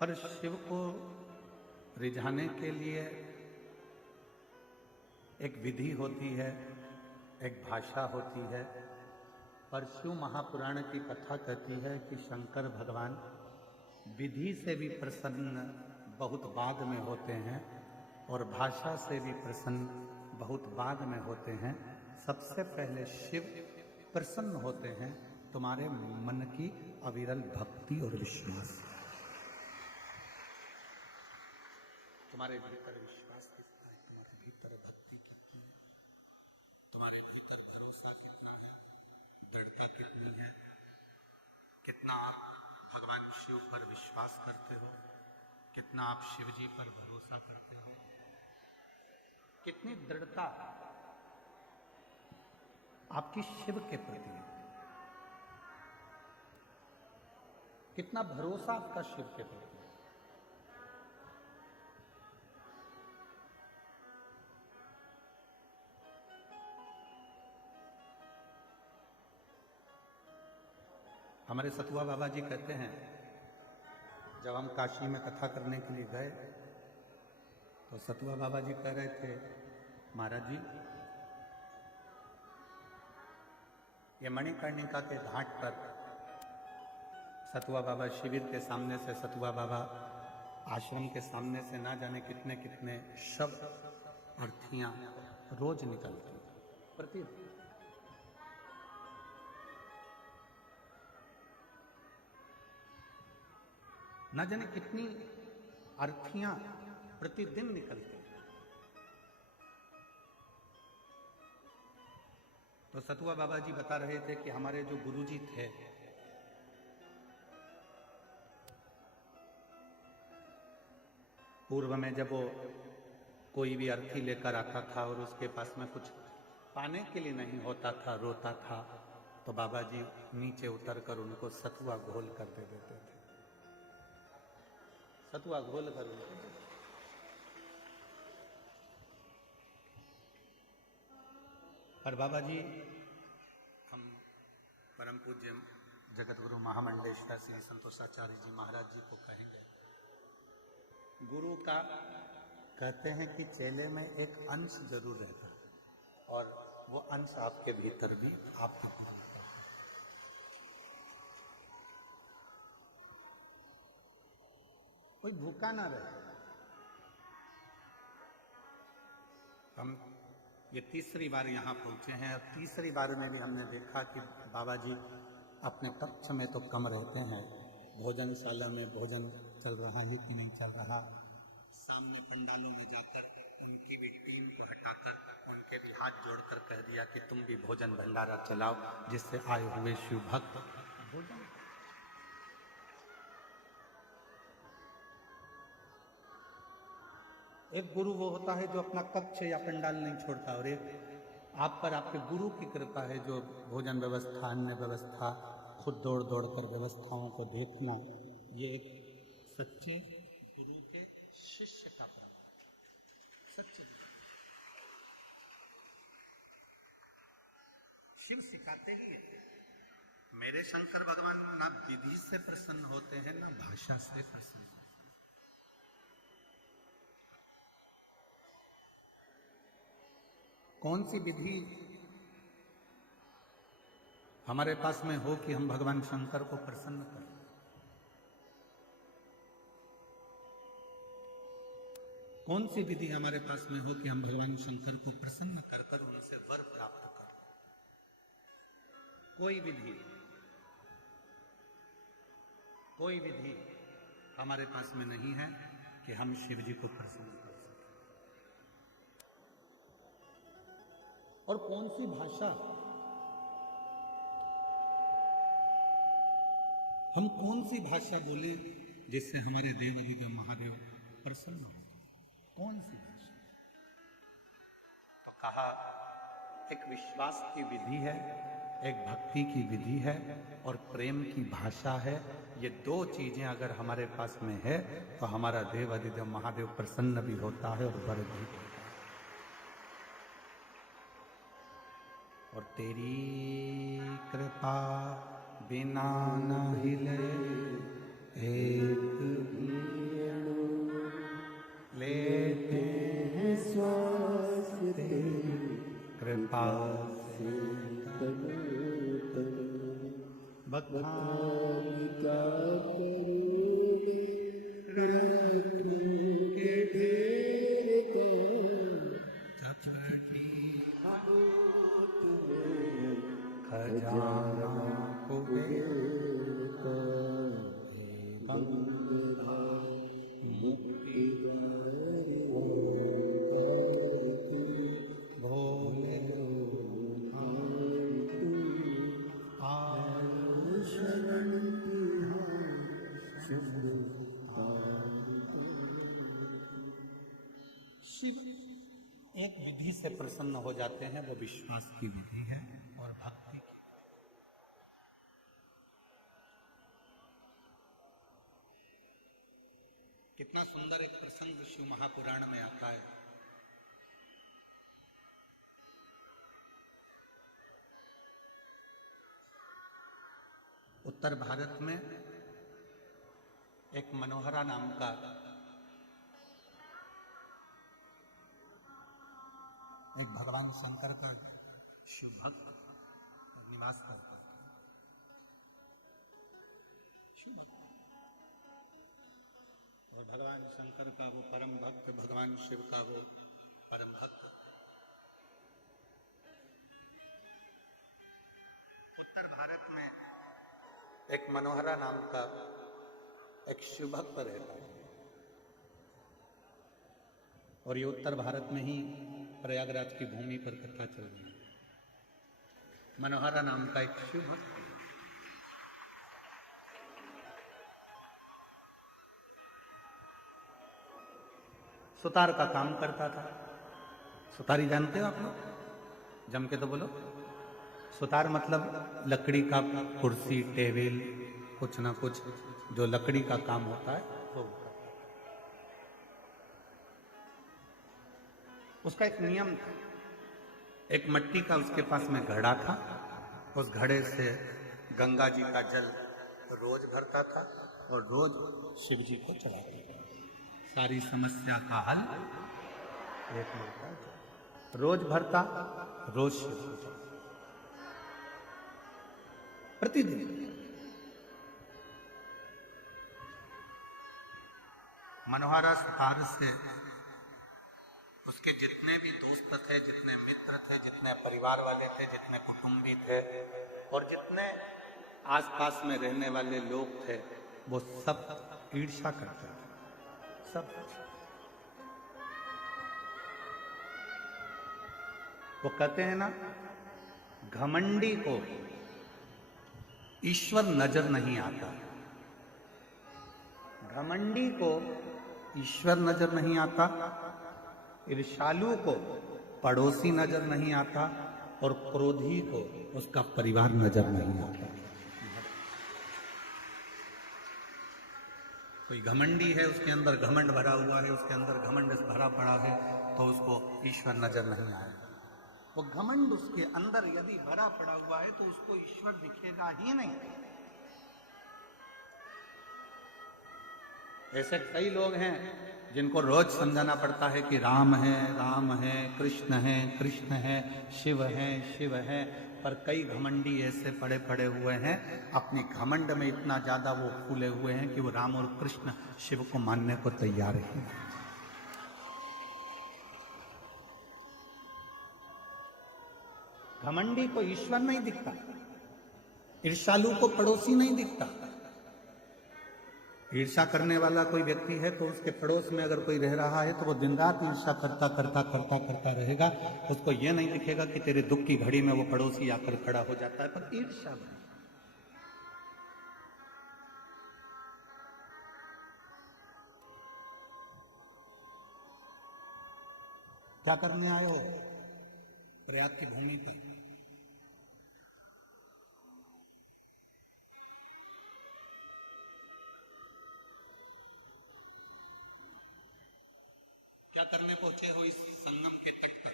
पर शिव को रिझाने के लिए एक विधि होती है, एक भाषा होती है। पर शिव महापुराण की कथा कहती है कि शंकर भगवान विधि से भी प्रसन्न बहुत बाद में होते हैं और भाषा से भी प्रसन्न बहुत बाद में होते हैं। सबसे पहले शिव प्रसन्न होते हैं तुम्हारे मन की अविरल भक्ति और विश्वास, तुम्हारे भीतर विश्वास कितना है, तुम्हारे भीतर भक्ति कितनी है, तुम्हारे भीतर भरोसा कितना है, दृढ़ता कितनी है, कितना आप भगवान शिव पर विश्वास करते हो, कितना आप शिव जी पर भरोसा करते हो, कितनी दृढ़ता आपकी शिव के प्रति है, कितना भरोसा आपका शिव के प्रति है। हमारे सतुआ बाबा जी कहते हैं, जब हम काशी में कथा करने के लिए गए तो सतुआ बाबा जी कह रहे थे, महाराज जी ये मणिकर्णिका के घाट पर सतुआ बाबा शिविर के सामने से, सतुआ बाबा आश्रम के सामने से ना जाने कितने कितने शब्द अर्थियां रोज निकलती प्रतिदिन। ना जाने कितनी अर्थियां प्रतिदिन निकलती हैं। तो सतुआ बाबा जी बता रहे थे कि हमारे जो गुरुजी थे पूर्व में जब वो कोई भी अर्थी लेकर आता था और उसके पास में कुछ पाने के लिए नहीं होता था, रोता था, तो बाबा जी नीचे उतरकर उनको सतुआ घोल कर दे देते थे, सतुआ घोल कर उनको। और बाबा जी हम परम पूज्य जगत गुरु महामंडलेश्वर श्री संतोषाचार्य जी महाराज जी को कहेंगे, गुरु का कहते हैं कि चेले में एक अंश जरूर रहता है और वो अंश आपके भीतर भी आपको पूर्ण करता है। कोई भूखा ना रहे। हम ये तीसरी बार यहाँ पहुंचे हैं और तीसरी बार में भी हमने देखा कि बाबा जी अपने कक्ष में तो कम रहते हैं, भोजनशाला में भोजन चल रहा है कि नहीं चल रहा, सामने पंडालों में जाकर उनकी भी टीम को हटाकर उनके भी हाथ जोड़कर कह दिया कि तुम भी भोजन भंडारा चलाओ, जिससे आए हुए शिव भक्त भोजन। एक गुरु वो होता है जो अपना कक्ष या पंडाल नहीं छोड़ता, और एक आप पर आपके गुरु की कृपा है जो भोजन व्यवस्था, अन्य व्यवस्था, खुद दौड़ दौड़ कर व्यवस्थाओं को देखना, ये एक सच्चे गुरु के शिष्य का प्रमाण। सच्चे शिव सिखाते ही है। मेरे शंकर भगवान ना विधि से प्रसन्न होते हैं ना भाषा से प्रसन्न होते हैं। कौन सी विधि हमारे पास में हो कि हम भगवान शंकर को प्रसन्न करें? कौन सी विधि हमारे पास में हो कि हम भगवान शंकर को प्रसन्न कर कर उनसे वर प्राप्त करें? कोई विधि हमारे पास में नहीं है कि हम शिव जी को प्रसन्न कर सकें। और कौन सी भाषा, हम कौन सी भाषा बोले जिससे हमारे देव अधिदेव महादेव प्रसन्न हो? कौन सी भाषा? तो कहा एक विश्वास की विधि है, एक भक्ति की विधि है और प्रेम की भाषा है। ये दो चीजें अगर हमारे पास में है तो हमारा देव अधिदेव महादेव प्रसन्न भी होता है और वर भी होता है। और तेरी कृपा बिना न हिले एक भी शिव एक विधि से प्रसन्न हो जाते हैं, वो विश्वास की विधि है और भक्ति की। कितना सुंदर एक प्रसंग शिव महापुराण में आता है। उत्तर भारत में एक मनोहरा नाम का एक भगवान शंकर का शिव भक्त निवास करता था। शिव भक्त और भगवान शंकर का वो परम भक्त, भगवान शिव का वो परम भक्त उत्तर भारत में एक मनोहरा नाम का एक शिव भक्त रहता है। और ये उत्तर भारत में ही प्रयागराज की भूमि पर कथा चल रही है। मनोहरा नाम का एक शिव भक्त सुतार का काम करता था। सुतारी जानते हो आप लोग? जम के तो बोलो। सुतार मतलब लकड़ी का कुर्सी, टेबल, कुछ ना कुछ जो लकड़ी का काम होता है वो। उसका एक नियम था। एक मिट्टी का उसके पास में घड़ा था। उस घड़े से गंगा जी का जल रोज भरता था और रोज शिव जी को चढ़ाता था। सारी समस्या का हल एक मिलता है। रोज भरता, रोज शिव को चढ़ाता, प्रतिदिन। मनोहरा सुतार से उसके जितने भी दोस्त थे, जितने मित्र थे, जितने परिवार वाले थे, जितने कुटुंबी थे और जितने आसपास में रहने वाले लोग थे, वो सब ईर्ष्या करते थे। सब वो कहते हैं ना, घमंडी को ईश्वर नजर नहीं आता। घमंडी को ईश्वर नजर नहीं आता, ईर्ष्यालु को पड़ोसी नजर नहीं आता और क्रोधी को उसका परिवार नजर नहीं आता। कोई घमंडी है, उसके अंदर घमंड भरा हुआ है, उसके अंदर घमंड भरा पड़ा है, तो उसको ईश्वर नजर नहीं आएगा। वो घमंड उसके अंदर यदि भरा पड़ा हुआ है तो उसको ईश्वर दिखेगा ही नहीं। ऐसे कई लोग हैं जिनको रोज समझाना पड़ता है कि राम है, राम है, कृष्ण है, कृष्ण है, शिव है, शिव है, पर कई घमंडी ऐसे पड़े पड़े हुए हैं, अपनी घमंड में इतना ज्यादा वो फूले हुए हैं कि वो राम और कृष्ण शिव को मानने को तैयार हैं। घमंडी को ईश्वर नहीं दिखता, ईर्ष्यालु को पड़ोसी नहीं दिखता। ईर्ष्या करने वाला कोई व्यक्ति है तो उसके पड़ोस में अगर कोई रह रहा है तो वो दिन रात ईर्ष्या करता करता करता करता रहेगा। उसको ये नहीं दिखेगा कि तेरे दुख की घड़ी में वो पड़ोसी आकर खड़ा हो जाता है, पर ईर्ष्या नहीं। क्या करने आए हो प्रयाग की भूमि पे? क्या करने पहुंचे हो इस संगम के तट पर?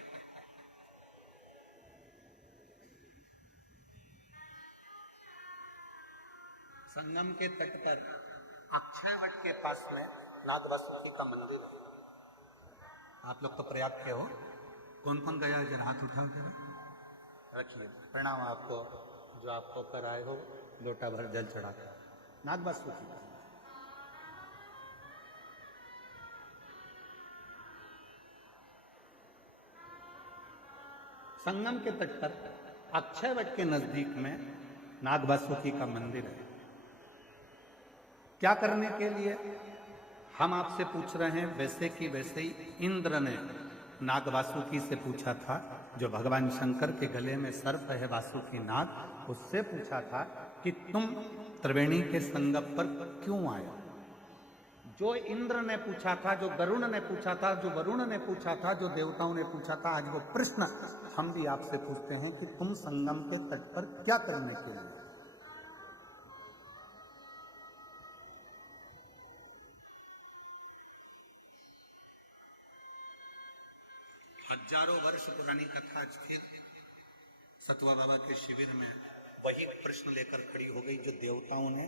संगम के तट पर अक्षयवट के पास में नाग वासुकी का मंदिर है। आप लोग तो प्रयाग के हो, कौन कौन गया है? जरा हाथ उठाओ, जरा रखिए। प्रणाम आपको, जो आप होकर आए हो लोटा भर जल चढ़ाकर नाग वासुकी का। संगम के तट पर अक्षयवट के नजदीक में नाग वासुकी का मंदिर है। क्या करने के लिए हम आपसे पूछ रहे हैं? वैसे कि वैसे ही इंद्र ने नाग वासुकी से पूछा था, जो भगवान शंकर के गले में सर्प है वासुकी नाग, उससे पूछा था कि तुम त्रिवेणी के संगम पर क्यों आए? जो इंद्र ने पूछा था, जो गरुण ने पूछा था, जो वरुण ने पूछा था, जो देवताओं ने पूछा था, आज वो प्रश्न हम भी आपसे पूछते हैं कि तुम संगम के तट पर क्या करने के लिए? हजारों वर्ष पुरानी कथा आज फिर सतवा बाबा के शिविर में वही प्रश्न लेकर खड़ी हो गई जो देवताओं ने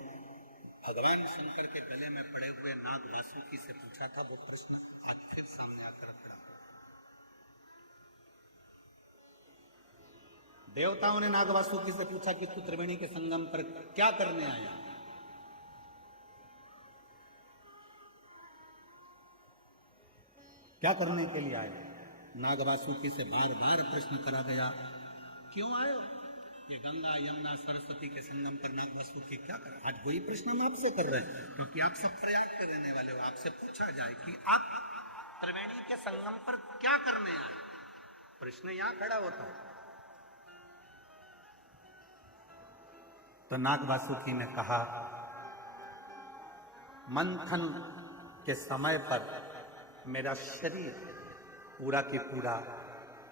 भगवान शंकर के गले में पड़े हुए नाग वासुकी से पूछा था। वो प्रश्न आज फिर सामने आकर खड़ा हो। देवताओं ने नाग वासुकी से पूछा कि तू त्रिवेणी के संगम पर क्या करने आया? क्या करने के लिए आए? नाग वासुकी से बार बार प्रश्न करा गया, क्यों आए हो? ये गंगा यमुना सरस्वती के संगम पर नाग वासुकी क्या कर? आज वही प्रश्न हम आपसे कर रहे हैं, क्योंकि आप सब प्रयाग के रहने वाले हो। आपसे पूछा जाए कि आप त्रिवेणी के संगम पर क्या करने आए, प्रश्न यहां खड़ा होता है। तो नाग वासुकी ने कहा, मंथन के समय पर मेरा शरीर पूरा की पूरा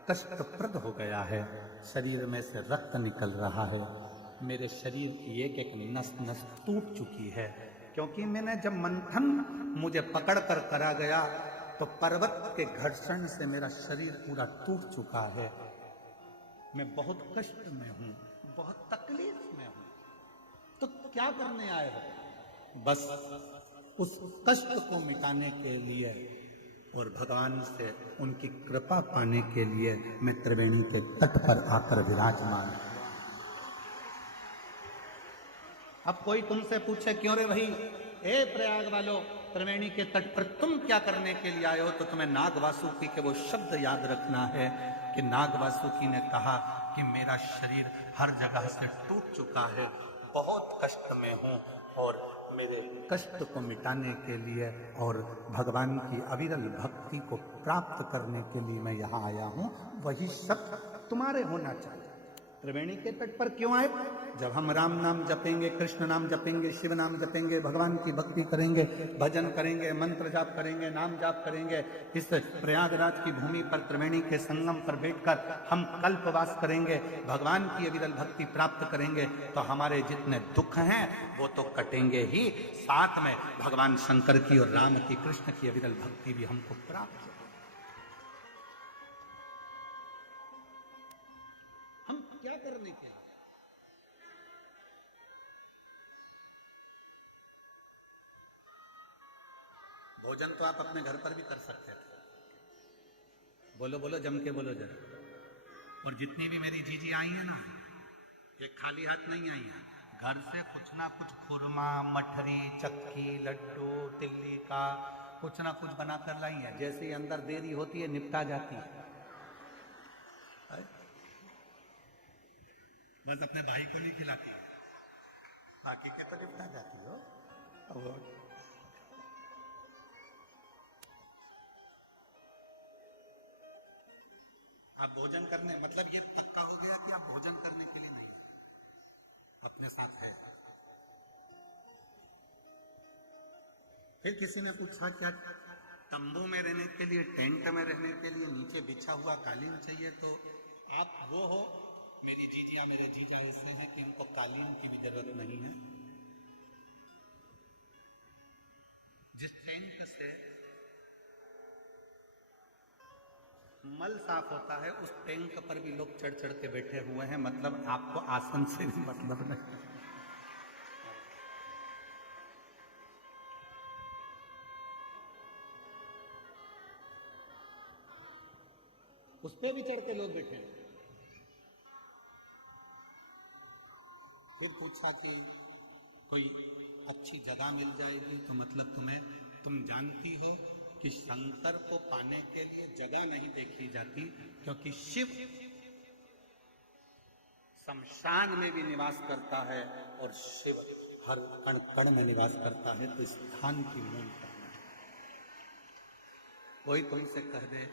कष्टप्रद हो गया है। शरीर में से रक्त निकल रहा है, मेरे शरीर की एक एक नस नस टूट चुकी है, क्योंकि मैंने जब मंथन मुझे पकड़ कर करा गया तो पर्वत के घर्षण से मेरा शरीर पूरा टूट चुका है। मैं बहुत कष्ट में हूं, बहुत तकलीफ में हूं। तो क्या करने आए हो? बस उस कष्ट को मिटाने के लिए और भगवान से उनकी कृपा पाने के लिए मैं त्रिवेणी के तट पर आकर विराजमान। अब कोई तुमसे पूछे, क्यों रे भाई, ए प्रयाग वालों, त्रिवेणी के तट पर तुम क्या करने के लिए आए हो? तो तुम्हें नाग वासुकी के वो शब्द याद रखना है कि नाग वासुकी ने कहा कि मेरा शरीर हर जगह से टूट चुका है, बहुत कष्ट में हूं, और मेरे कष्ट को मिटाने के लिए और भगवान की अविरल भक्ति को प्राप्त करने के लिए मैं यहाँ आया हूँ। वही शब्द तुम्हारे होना चाहिए। त्रिवेणी के तट पर क्यों आए? जब हम राम नाम जपेंगे, कृष्ण नाम जपेंगे, शिव नाम जपेंगे, भगवान की भक्ति करेंगे, भजन करेंगे, मंत्र जाप करेंगे, नाम जाप करेंगे, इस प्रयागराज की भूमि पर त्रिवेणी के संगम पर बैठकर हम कल्पवास करेंगे, भगवान की अविरल भक्ति प्राप्त करेंगे, तो हमारे जितने दुख हैं वो तो कटेंगे ही, साथ में भगवान शंकर की और राम की, कृष्ण की अविरल भक्ति भी हमको प्राप्त हो। हम क्या करने के लिए? भोजन तो आप अपने घर पर भी कर सकते थे। बोलो बोलो, जम के बोलो जरा। और जितनी भी मेरी जीजी आई है ना, ये खाली हाथ नहीं आई है, घर से कुछ ना कुछ खुरमा, मठरी, चक्की, लड्डू, तिल्ली का कुछ ना कुछ बनाकर लाई है। जैसे ही अंदर देरी होती है निपटा जाती है। बस अपने भाई को नहीं खिलाती है, बाकी के तो निपटा जाती हो। आप भोजन करने, मतलब ये पक्का हो गया कि आप भोजन करने के लिए नहीं, अपने साथ है। फिर किसी ने पूछा, क्या तंबू में रहने के लिए, टेंट में रहने के लिए नीचे बिछा हुआ कालीन चाहिए? तो आप वो हो, मेरी जीजिया, मेरे जीजा ऐसे हैं कि उनको कालीन की भी जरूरत नहीं है। जिस टेंट से मल साफ होता है उस टैंक पर भी लोग चढ़ चढ़ के बैठे हुए हैं, मतलब आपको आसन से भी मतलब नहीं। उस पे भी चढ़ के लोग बैठे हैं। फिर पूछा कि कोई अच्छी जगह मिल जाएगी? तो मतलब तुम जानती हो कि शंकर को पाने के लिए जगह नहीं देखी जाती, क्योंकि शिव शमशान में भी निवास करता है और शिव हर कण कण में निवास करता है। तो स्थान की मूल करना। कोई तुमसे कह दे,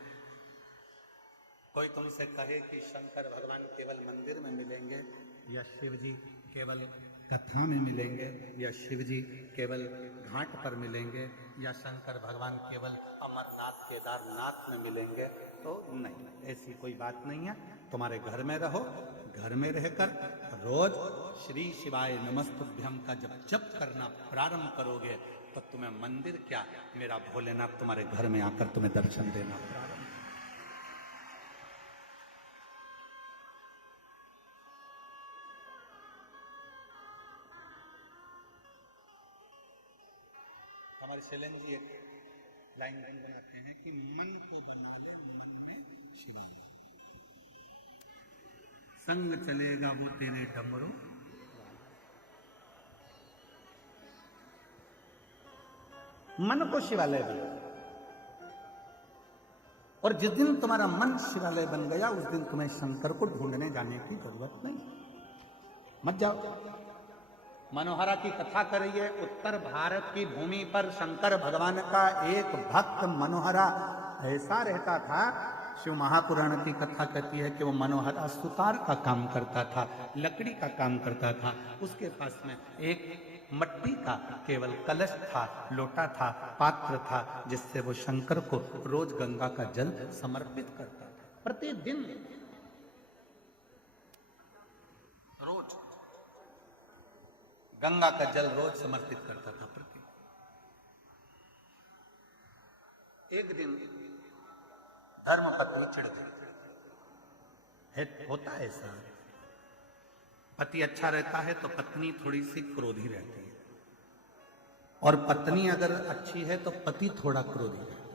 कोई तुमसे कहे कि शंकर भगवान केवल मंदिर में मिलेंगे या शिव जी केवल कथा में मिलेंगे, या शिव जी केवल घाट पर मिलेंगे, या शंकर भगवान केवल अमरनाथ केदारनाथ में मिलेंगे, तो नहीं, ऐसी कोई बात नहीं है। तुम्हारे घर में रहो, घर में रहकर रोज श्री शिवाय नमस्तुभ्यम का जब जप करना प्रारंभ करोगे तो तुम्हें मंदिर क्या, मेरा भोलेनाथ तुम्हारे घर में आकर तुम्हें दर्शन देना प्रारंभ। हमारे शैलेंद्र जी एक लाइन बनाते हैं कि मन को बना ले, मन में शिवम, संग चलेगा वो तेरे डमरू। मन को शिवालय बना, और जिस दिन तुम्हारा मन शिवालय बन गया उस दिन तुम्हें शंकर को ढूंढने जाने की जरूरत नहीं, मत जाओ। मनोहरा की कथा करिए, उत्तर भारत की भूमि पर शंकर भगवान का एक भक्त मनोहरा ऐसा रहता था। शिव महापुराण की कथा कहती है कि वो मनोहरा सुतार का काम करता था, लकड़ी का काम करता था। उसके पास में एक मट्टी का केवल कलश था, लोटा था, पात्र था, जिससे वो शंकर को रोज गंगा का जल समर्पित करता था। प्रतिदिन रोज गंगा का जल रोज समर्पित करता था। प्रति एक दिन धर्मपत्नी चिढ़ गई। होता है ऐसा, पति अच्छा रहता है तो पत्नी थोड़ी सी क्रोधी रहती है, और पत्नी अगर अच्छी है तो पति थोड़ा क्रोधी रहता है।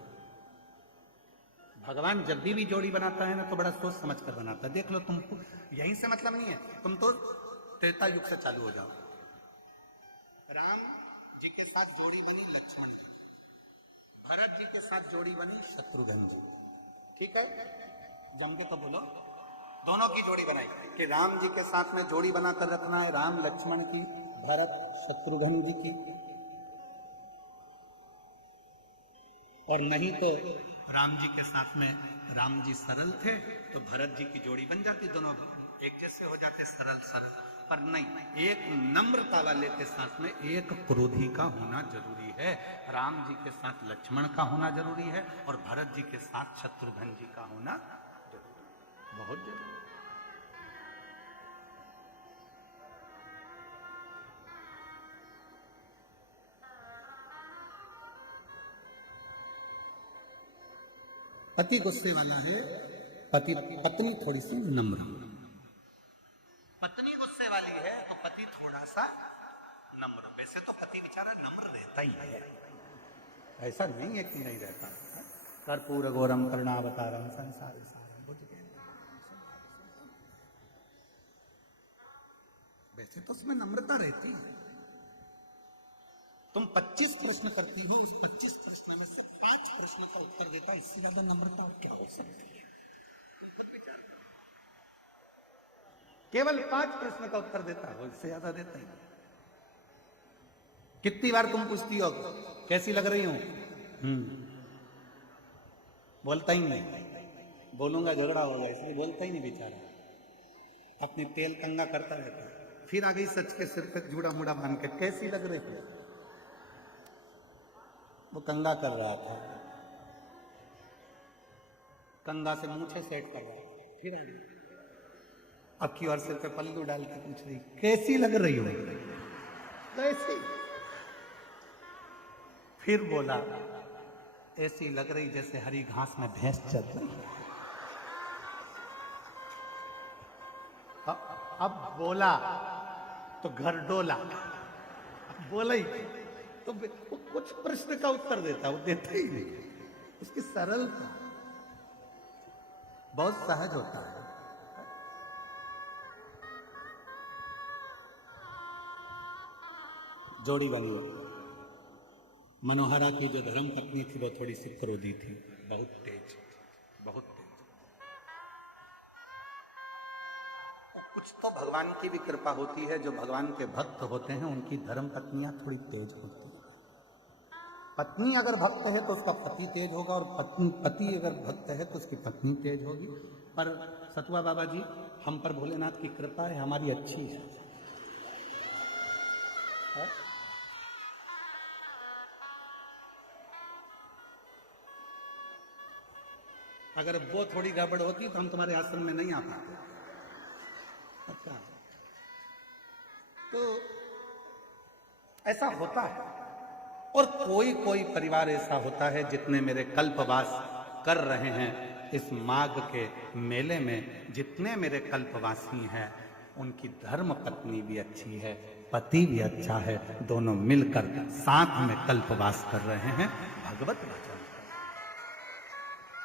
भगवान जब भी जोड़ी बनाता है ना तो बड़ा सोच समझ कर बनाता है। देख लो, तुमको यहीं से मतलब नहीं है, तुम तो त्रेता युग से चालू हो जाओ। राम जी के साथ जोड़ी बनी लक्ष्मण जी, भरत जी के साथ जोड़ी बनी शत्रुघ्न जी, ठीक है, जम के तो बोलो। दोनों की जोड़ी बनाई कि राम जी के साथ में जोड़ी बनाकर रखना है, राम लक्ष्मण की, भरत शत्रुघ्न जी की। और नहीं तो राम जी के साथ में राम जी सरल थे तो भरत जी की जोड़ी बन जाती, दोनों एक जैसे हो जाते, सरल सरल। पर नहीं, एक नम्रता वाले के साथ में एक क्रोधी का होना जरूरी है। राम जी के साथ लक्ष्मण का होना जरूरी है, और भरत जी के साथ शत्रुघ्न जी का होना जरूरी, बहुत जरूरी। पति गुस्से वाला है, पत्नी थोड़ी सी नम्र। पत्नी गुस्से वाली है तो पति थोड़ा सा नम्र। वैसे तो पति बेचारा नम्र रहता ही है, ऐसा नहीं है कि नहीं रहता। कर्पूर गौरम करुणावतारम संसार सारम, वैसे तो उसमें नम्रता रहती है। तुम 25 प्रश्न करती हो, उस 25 प्रश्न में से 5 प्रश्न का उत्तर देता, इससे ज्यादा नम्रता क्या हो सकती है? केवल 5 प्रश्न का उत्तर देता है, इससे ज्यादा देता ही। कितनी बार तुम पूछती हो कैसी लग रही हूं, बोलता ही नहीं, बोलूंगा झगड़ा होगा, इसलिए बोलता ही नहीं बेचारा, अपने तेल कंगा करता रहता है। फिर आ गई सच के सिर पे जूड़ा मुड़ा बांध के, कैसी लग रही थी, वो कंगा कर रहा था, कंगा से मूछे सेट कर रहा था। फिर आ गई, अब की और सिर पे पल्लू डाल के पूछ रही कैसी लग रही हो, कैसी? फिर बोला ऐसी लग रही जैसे हरी घास में भैंस चल रही है। अब बोला तो घर डोला, बोला ही तो वो कुछ प्रश्न का उत्तर देता, वो देता ही नहीं। उसकी सरलता बहुत सहज होता है। जोड़ी बनी, मनोहरा की जो धर्म पत्नी थी वो थोड़ी सी क्रोधी थी, बहुत तेज, बहुत तेज। कुछ तो भगवान की भी कृपा होती है, जो भगवान के भक्त होते हैं उनकी धर्म पत्नियां थोड़ी तेज होती हैं। पत्नी अगर भक्त है तो उसका पति तेज होगा, और पति अगर भक्त है तो उसकी पत्नी तेज होगी। पर सतुआ बाबा जी, हम पर भोलेनाथ की कृपा है, हमारी अच्छी है। है? अगर वो थोड़ी गड़बड़ होती तो हम तुम्हारे आश्रम में नहीं आ पाते। अच्छा, तो ऐसा होता है। और कोई कोई परिवार ऐसा होता है जितने मेरे कल्पवास कर रहे हैं इस माघ के मेले में, जितने मेरे कल्पवासी हैं उनकी धर्म पत्नी भी अच्छी है, पति भी अच्छा है, दोनों मिलकर साथ में कल्पवास कर रहे हैं, भगवत भजन।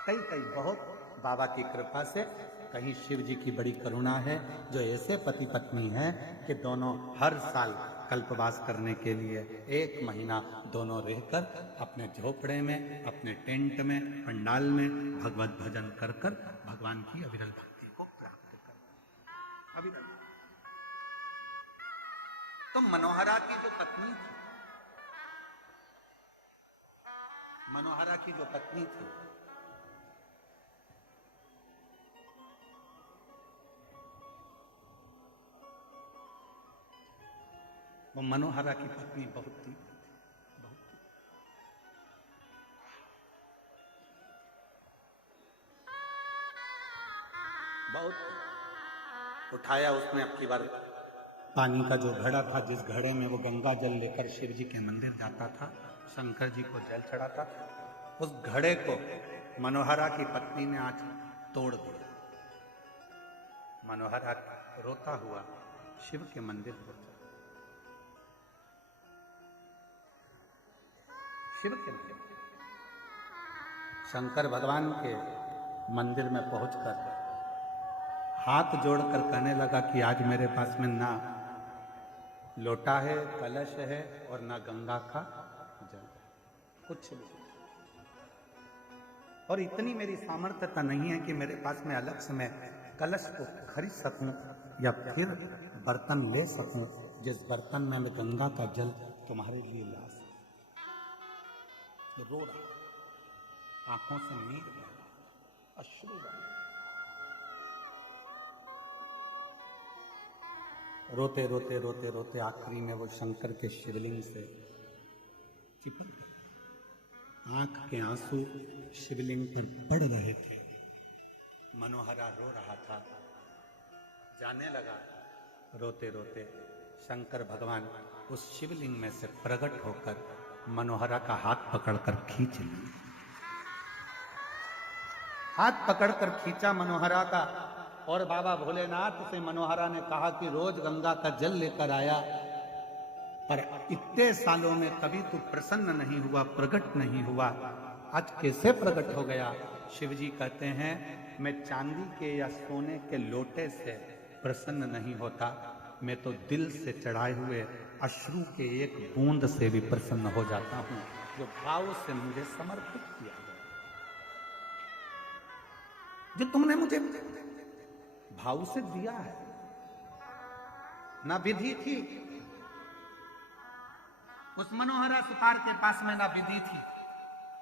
कई कई बहुत बाबा की कृपा से, कहीं शिव जी की बड़ी करुणा है जो ऐसे पति पत्नी हैं कि दोनों हर साल कल्पवास करने के लिए 1 महीना दोनों रहकर अपने झोपड़े में, अपने टेंट में, पंडाल में भगवत भजन कर कर भगवान की अविरल भक्ति को प्राप्त कर। अविरल। तो मनोहरा की जो पत्नी थी, मनोहरा की जो पत्नी थी, वो मनोहरा की पत्नी बहुत थी, बहुत उठाया उसने। अब की बार पानी का जो घड़ा था, जिस घड़े में वो गंगा जल लेकर शिव जी के मंदिर जाता था, शंकर जी को जल चढ़ाता था, उस घड़े को मनोहरा की पत्नी ने आज तोड़ दिया। मनोहरा रोता हुआ शिव के मंदिर पहुंचा। शिव के मंदिर, शंकर भगवान के मंदिर में पहुंचकर हाथ जोड़कर कहने लगा कि आज मेरे पास में ना लोटा है, कलश है और ना गंगा का जल, कुछ भी। और इतनी मेरी सामर्थ्यता नहीं है कि मेरे पास में अलग से मैं कलश को खरीद सकूं या फिर बर्तन ले सकूं जिस बर्तन में मैं गंगा का जल तुम्हारे लिए ला सकूं। रो रहा, आंखों से नीर बह रहा, अश्रु बह रहा। रोते रोते रोते रोते आखिरी में वो शंकर के शिवलिंग से चिपक गए। आंख के आंसू शिवलिंग पर पड़ रहे थे। मनोहरा रो रहा था। जाने लगा रोते रोते शंकर भगवान उस शिवलिंग में से प्रकट होकर मनोहरा का हाथ पकड़कर खींच लिया। हाथ पकड़कर खींचा मनोहरा का, और बाबा भोलेनाथ से मनोहरा ने कहा कि रोज गंगा का जल लेकर आया, पर इतने सालों में कभी तू प्रसन्न नहीं हुआ, प्रकट नहीं हुआ, आज कैसे प्रकट हो गया? शिवजी कहते हैं मैं चांदी के या सोने के लोटे से प्रसन्न नहीं होता, मैं तो दिल से चढ़ाए हुए अश्रु के एक बूंद से भी प्रसन्न हो जाता हूं, जो भाव से मुझे समर्पित किया गया, जो तुमने मुझे भाव से दिया है। ना विधि थी उस मनोहरा सुतार के पास में, ना विधि थी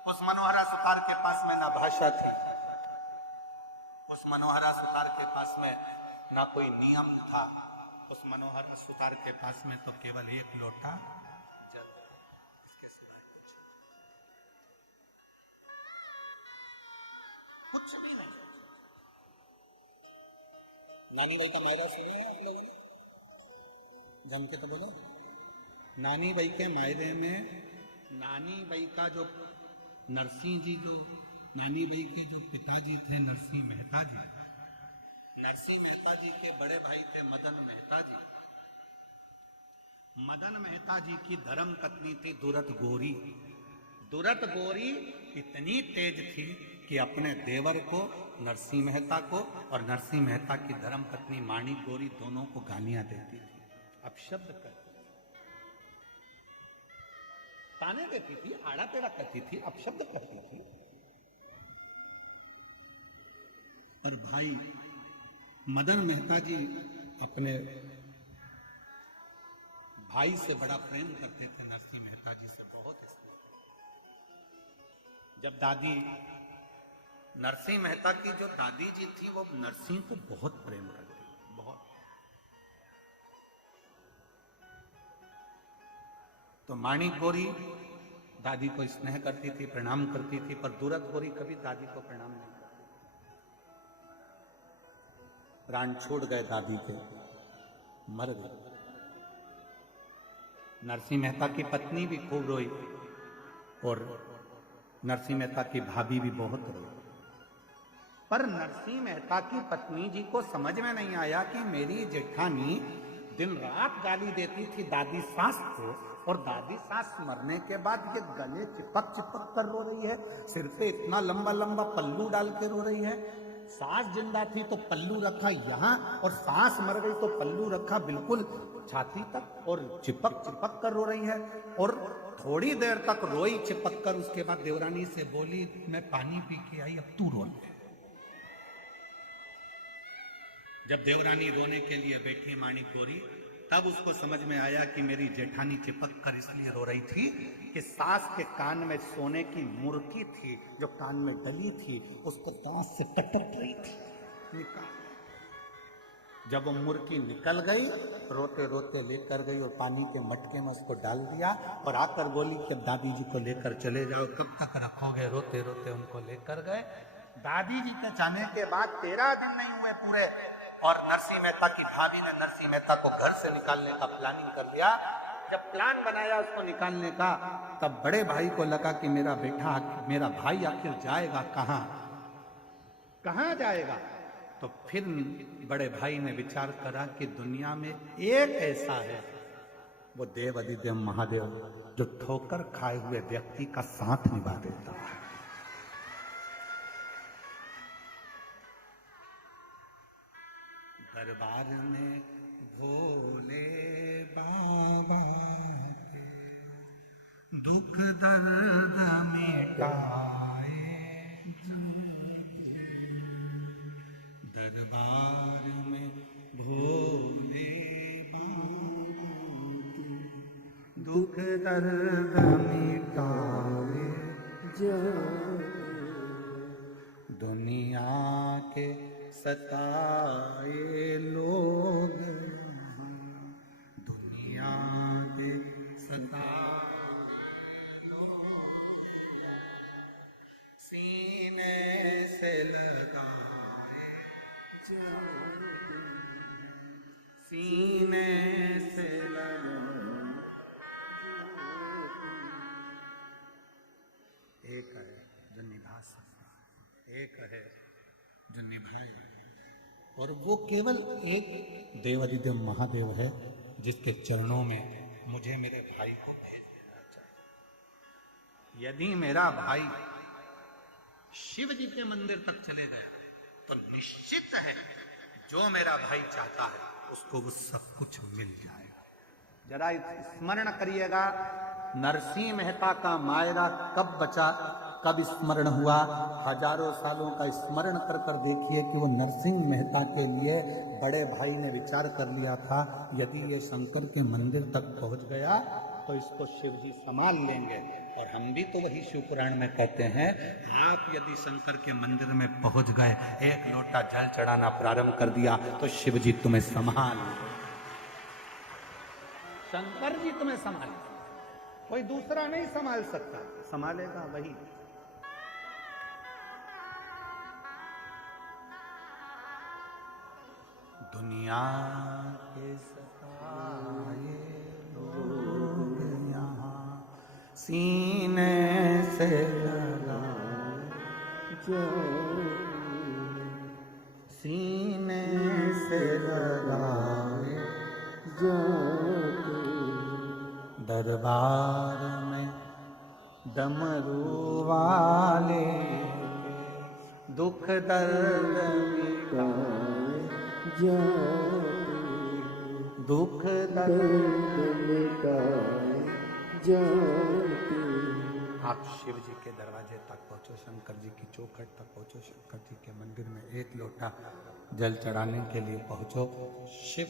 उस मनोहरा सुतार के पास में, ना भाषा थी उस मनोहरा सुतार के पास में, ना कोई नियम था उस मनोहरा सुतार के पास में, तो केवल एक लोटा जल, इसके सिवाय कुछ भी नहीं। नानी भाई का मायरा सुने हैं आप लोग? जम के तो बोलो। नानी भाई के मायरे में नानी भाई का जो नरसिंह जी, जो नानी भाई के जो पिताजी थे नरसिंह मेहता जी, नरसिंह मेहता जी के बड़े भाई थे मदन मेहता जी। मदन मेहता जी की धर्म पत्नी थी दुरत गोरी। दुरत गोरी इतनी तेज थी कि अपने देवर को, नरसिंह मेहता को, और नरसिंह मेहता की धर्म पत्नी माणी गोरी दोनों को गालियां देती थी, अपशब्द करती थी, ताने देती थी, आड़ा टेढ़ा करती थी, अपशब्द करती थी। और भाई मदन मेहता जी अपने भाई से बड़ा प्रेम करते थे, नरसिंह मेहता जी से बहुत। जब दादी नरसिंह मेहता की जो दादी जी थी वो नरसिंह को बहुत प्रेम करती, बहुत। तो माणिक गौरी दादी को स्नेह करती थी, प्रणाम करती थी, पर दूरत गौरी कभी दादी को प्रणाम नहीं करती। प्राण छोड़ गए दादी के, मर गए। नरसिंह मेहता की पत्नी भी खूब रोई और नरसिंह मेहता की भाभी भी बहुत रोई। पर नरसिंह मेहता की पत्नी जी को समझ में नहीं आया कि मेरी जेठानी दिन रात गाली देती थी दादी सास को, और दादी सास मरने के बाद ये गले चिपक चिपक कर रो रही है, सिर पे इतना लंबा लंबा पल्लू डाल के रो रही है। सास जिंदा थी तो पल्लू रखा यहाँ, और सास मर गई तो पल्लू रखा बिल्कुल छाती तक, और चिपक चिपक कर रो रही है। और थोड़ी देर तक रोई चिपक कर, उसके बाद देवरानी से बोली, मैं पानी पी के आई, अब तू रो ले। जब देवरानी रोने के लिए बैठी माणिक गौरी, तब उसको समझ में आया कि मेरी जेठानी चिपक कर इसलिए रो रही थी कि सास के कान में सोने की मुर्की थी जो कान में डली थी, उसको दांत से टटक रही थी, निकाल। जब वो मुर्की निकल गई, रोते रोते लेकर गई और पानी के मटके में उसको डाल दिया, और आकर बोली कि दादी जी को लेकर चले जाओ, कब तक रखोगे। रोते रोते उनको लेकर गए। दादी जी के जाने के बाद 13 दिन नहीं हुए पूरे, और नरसिंह मेहता की भाभी ने नरसिंह मेहता को घर से निकालने का प्लानिंग कर लिया। जब प्लान बनाया उसको निकालने का, तब बड़े भाई को लगा कि मेरा बेटा, मेरा भाई आखिर जाएगा कहां, कहां जाएगा। तो फिर बड़े भाई ने विचार करा कि दुनिया में एक ऐसा है, वो देव अधिदेव महादेव, जो ठोकर खाए हुए व्यक्ति का साथ निभा देता है। दरबार में भोले बाबा के दुख दर्द मिटाए, दरबार में भोले बाबा के दुख दर्द मिटाए, दुनिया के सताए लोग, दुनिया के सताए लोग, सीने से लगाए, सीने से लगाए। एक है जो निभा सकता है, एक है जो निभाए, और वो केवल एक देवाधिदेव महादेव है जिसके चरणों में मुझे मेरे भाई को भेज देना चाहिए। यदि मेरा भाई शिव जी के मंदिर तक चले गए तो निश्चित है जो मेरा भाई चाहता है उसको वो सब कुछ मिल जाएगा। जरा स्मरण करिएगा, नरसिंह मेहता का मायरा कब बचा, कब स्मरण हुआ। हजारों सालों का स्मरण कर कर देखिए कि वो नरसिंह मेहता के लिए बड़े भाई ने विचार कर लिया था, यदि ये शंकर के मंदिर तक पहुंच गया तो इसको शिव जी संभाल लेंगे। और हम भी तो वही शिव पुराण में कहते हैं, आप यदि शंकर के मंदिर में पहुंच गए, एक लोटा जल चढ़ाना प्रारंभ कर दिया तो शिव जी तुम्हें संभाल, शंकर जी तुम्हें संभाल, कोई दूसरा नहीं संभाल सकता, संभालेगा वही। दुनिया के सताए लोग यहाँ सीने से लगाए, सीने से लगाए, दरबार में डमरू वाले दुख दर्द मिटाए, दुख दर्द मिटाए। आप शिव जी के दरवाजे तक पहुंचो, शंकर जी की चौखट तक पहुंचो, शंकर जी के मंदिर में एक लोटा जल चढ़ाने के लिए पहुंचो, शिव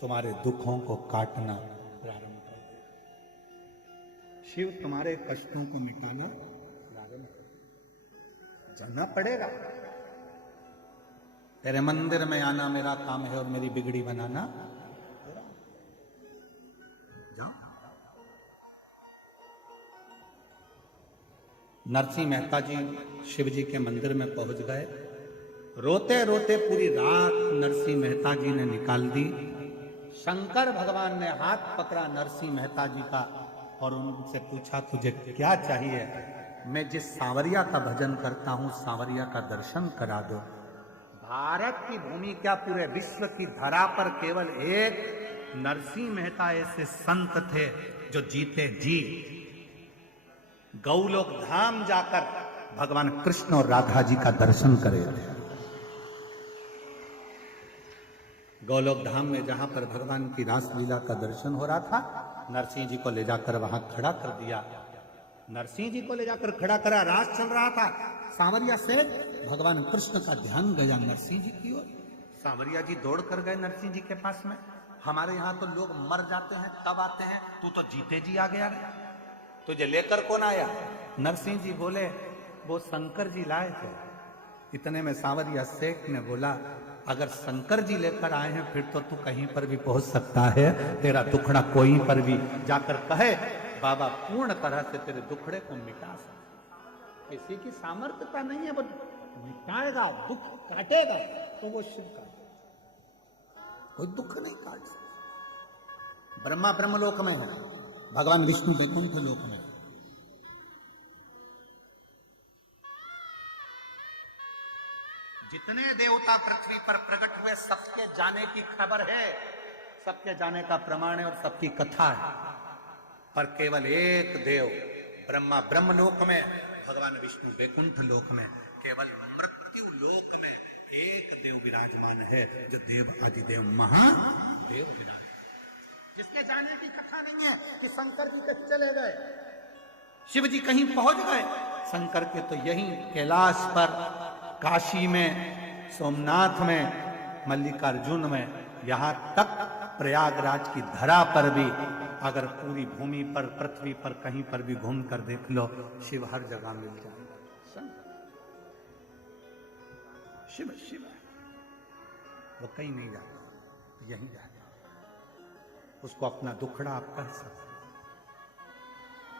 तुम्हारे दुखों को काटना प्रारंभ कर दे, शिव तुम्हारे कष्टों को मिटाना प्रारंभ कर, जाना पड़ेगा। तेरे मंदिर में आना मेरा काम है और मेरी बिगड़ी बनाना। जाओ, नरसिंह मेहता जी शिव जी के मंदिर में पहुंच गए। रोते रोते पूरी रात नरसिंह मेहता जी ने निकाल दी। शंकर भगवान ने हाथ पकड़ा नरसिंह मेहता जी का और उनसे पूछा, तुझे क्या चाहिए? मैं जिस सांवरिया का भजन करता हूं, सांवरिया का दर्शन करा दो। भारत की भूमि क्या, पूरे विश्व की धरा पर केवल एक नरसिंह मेहता ऐसे संत थे जो जीते जी गौलोक धाम जाकर भगवान कृष्ण और राधा जी का दर्शन करे थे। गोलोक धाम में जहां पर भगवान की रासलीला का दर्शन हो रहा था, नरसिंह जी को ले जाकर वहां खड़ा कर दिया। नरसिंह जी को ले जाकर खड़ा करा, रास चल रहा था। सांवरिया से भगवान कृष्ण का ध्यान गया नरसिंह जी की ओर। सांवरिया जी दौड़ कर गए नरसिंह जी के पास में। हमारे यहाँ तो लोग मर जाते हैं तब आते हैं, तू तो जीते जी आ गया रे, तुझे लेकर कौन आया? नरसिंह जी बोले, वो शंकर जी लाए थे। इतने में सांवरिया सेठ ने बोला, अगर शंकर जी लेकर आए हैं फिर तो तू कहीं पर भी पहुंच सकता है, तेरा दुखड़ा कोई पर भी जाकर कहे, बाबा पूर्ण तरह से तेरे दुखड़े को मिटा सकता। किसी की सामर्थ्यता नहीं है, वो मिटाएगा, दुख काटेगा तो वो शिव का, कोई दुख नहीं काट सकता। ब्रह्मा ब्रह्मलोक में है, भगवान विष्णु वैकुंठ लोक में। जितने देवता पृथ्वी पर प्रकट हुए सबके जाने की खबर है, सबके जाने का प्रमाण है और सबकी कथा है, पर केवल एक देव ब्रह्मा ब्रह्मलोक में, भगवान विष्णु वैकुंठ लोक में, केवल मृत्यु लोक में एक देव विराजमान है, जो देव आदिदेव महादेव विराजमान, जिसके जाने की कथा नहीं है कि शंकर जी के चले गए, शिव जी कहीं पहुंच गए। शंकर के तो यही कैलाश पर, काशी में, सोमनाथ में, मल्लिकार्जुन में, यहां तक प्रयागराज की धरा पर भी अगर पूरी भूमि पर, पृथ्वी पर कहीं पर भी घूम कर देख लो, शिव हर जगह मिल जाएगा। शिव शिव वो कहीं नहीं जाता, यहीं जाता। उसको अपना दुखड़ा आप कह सकते।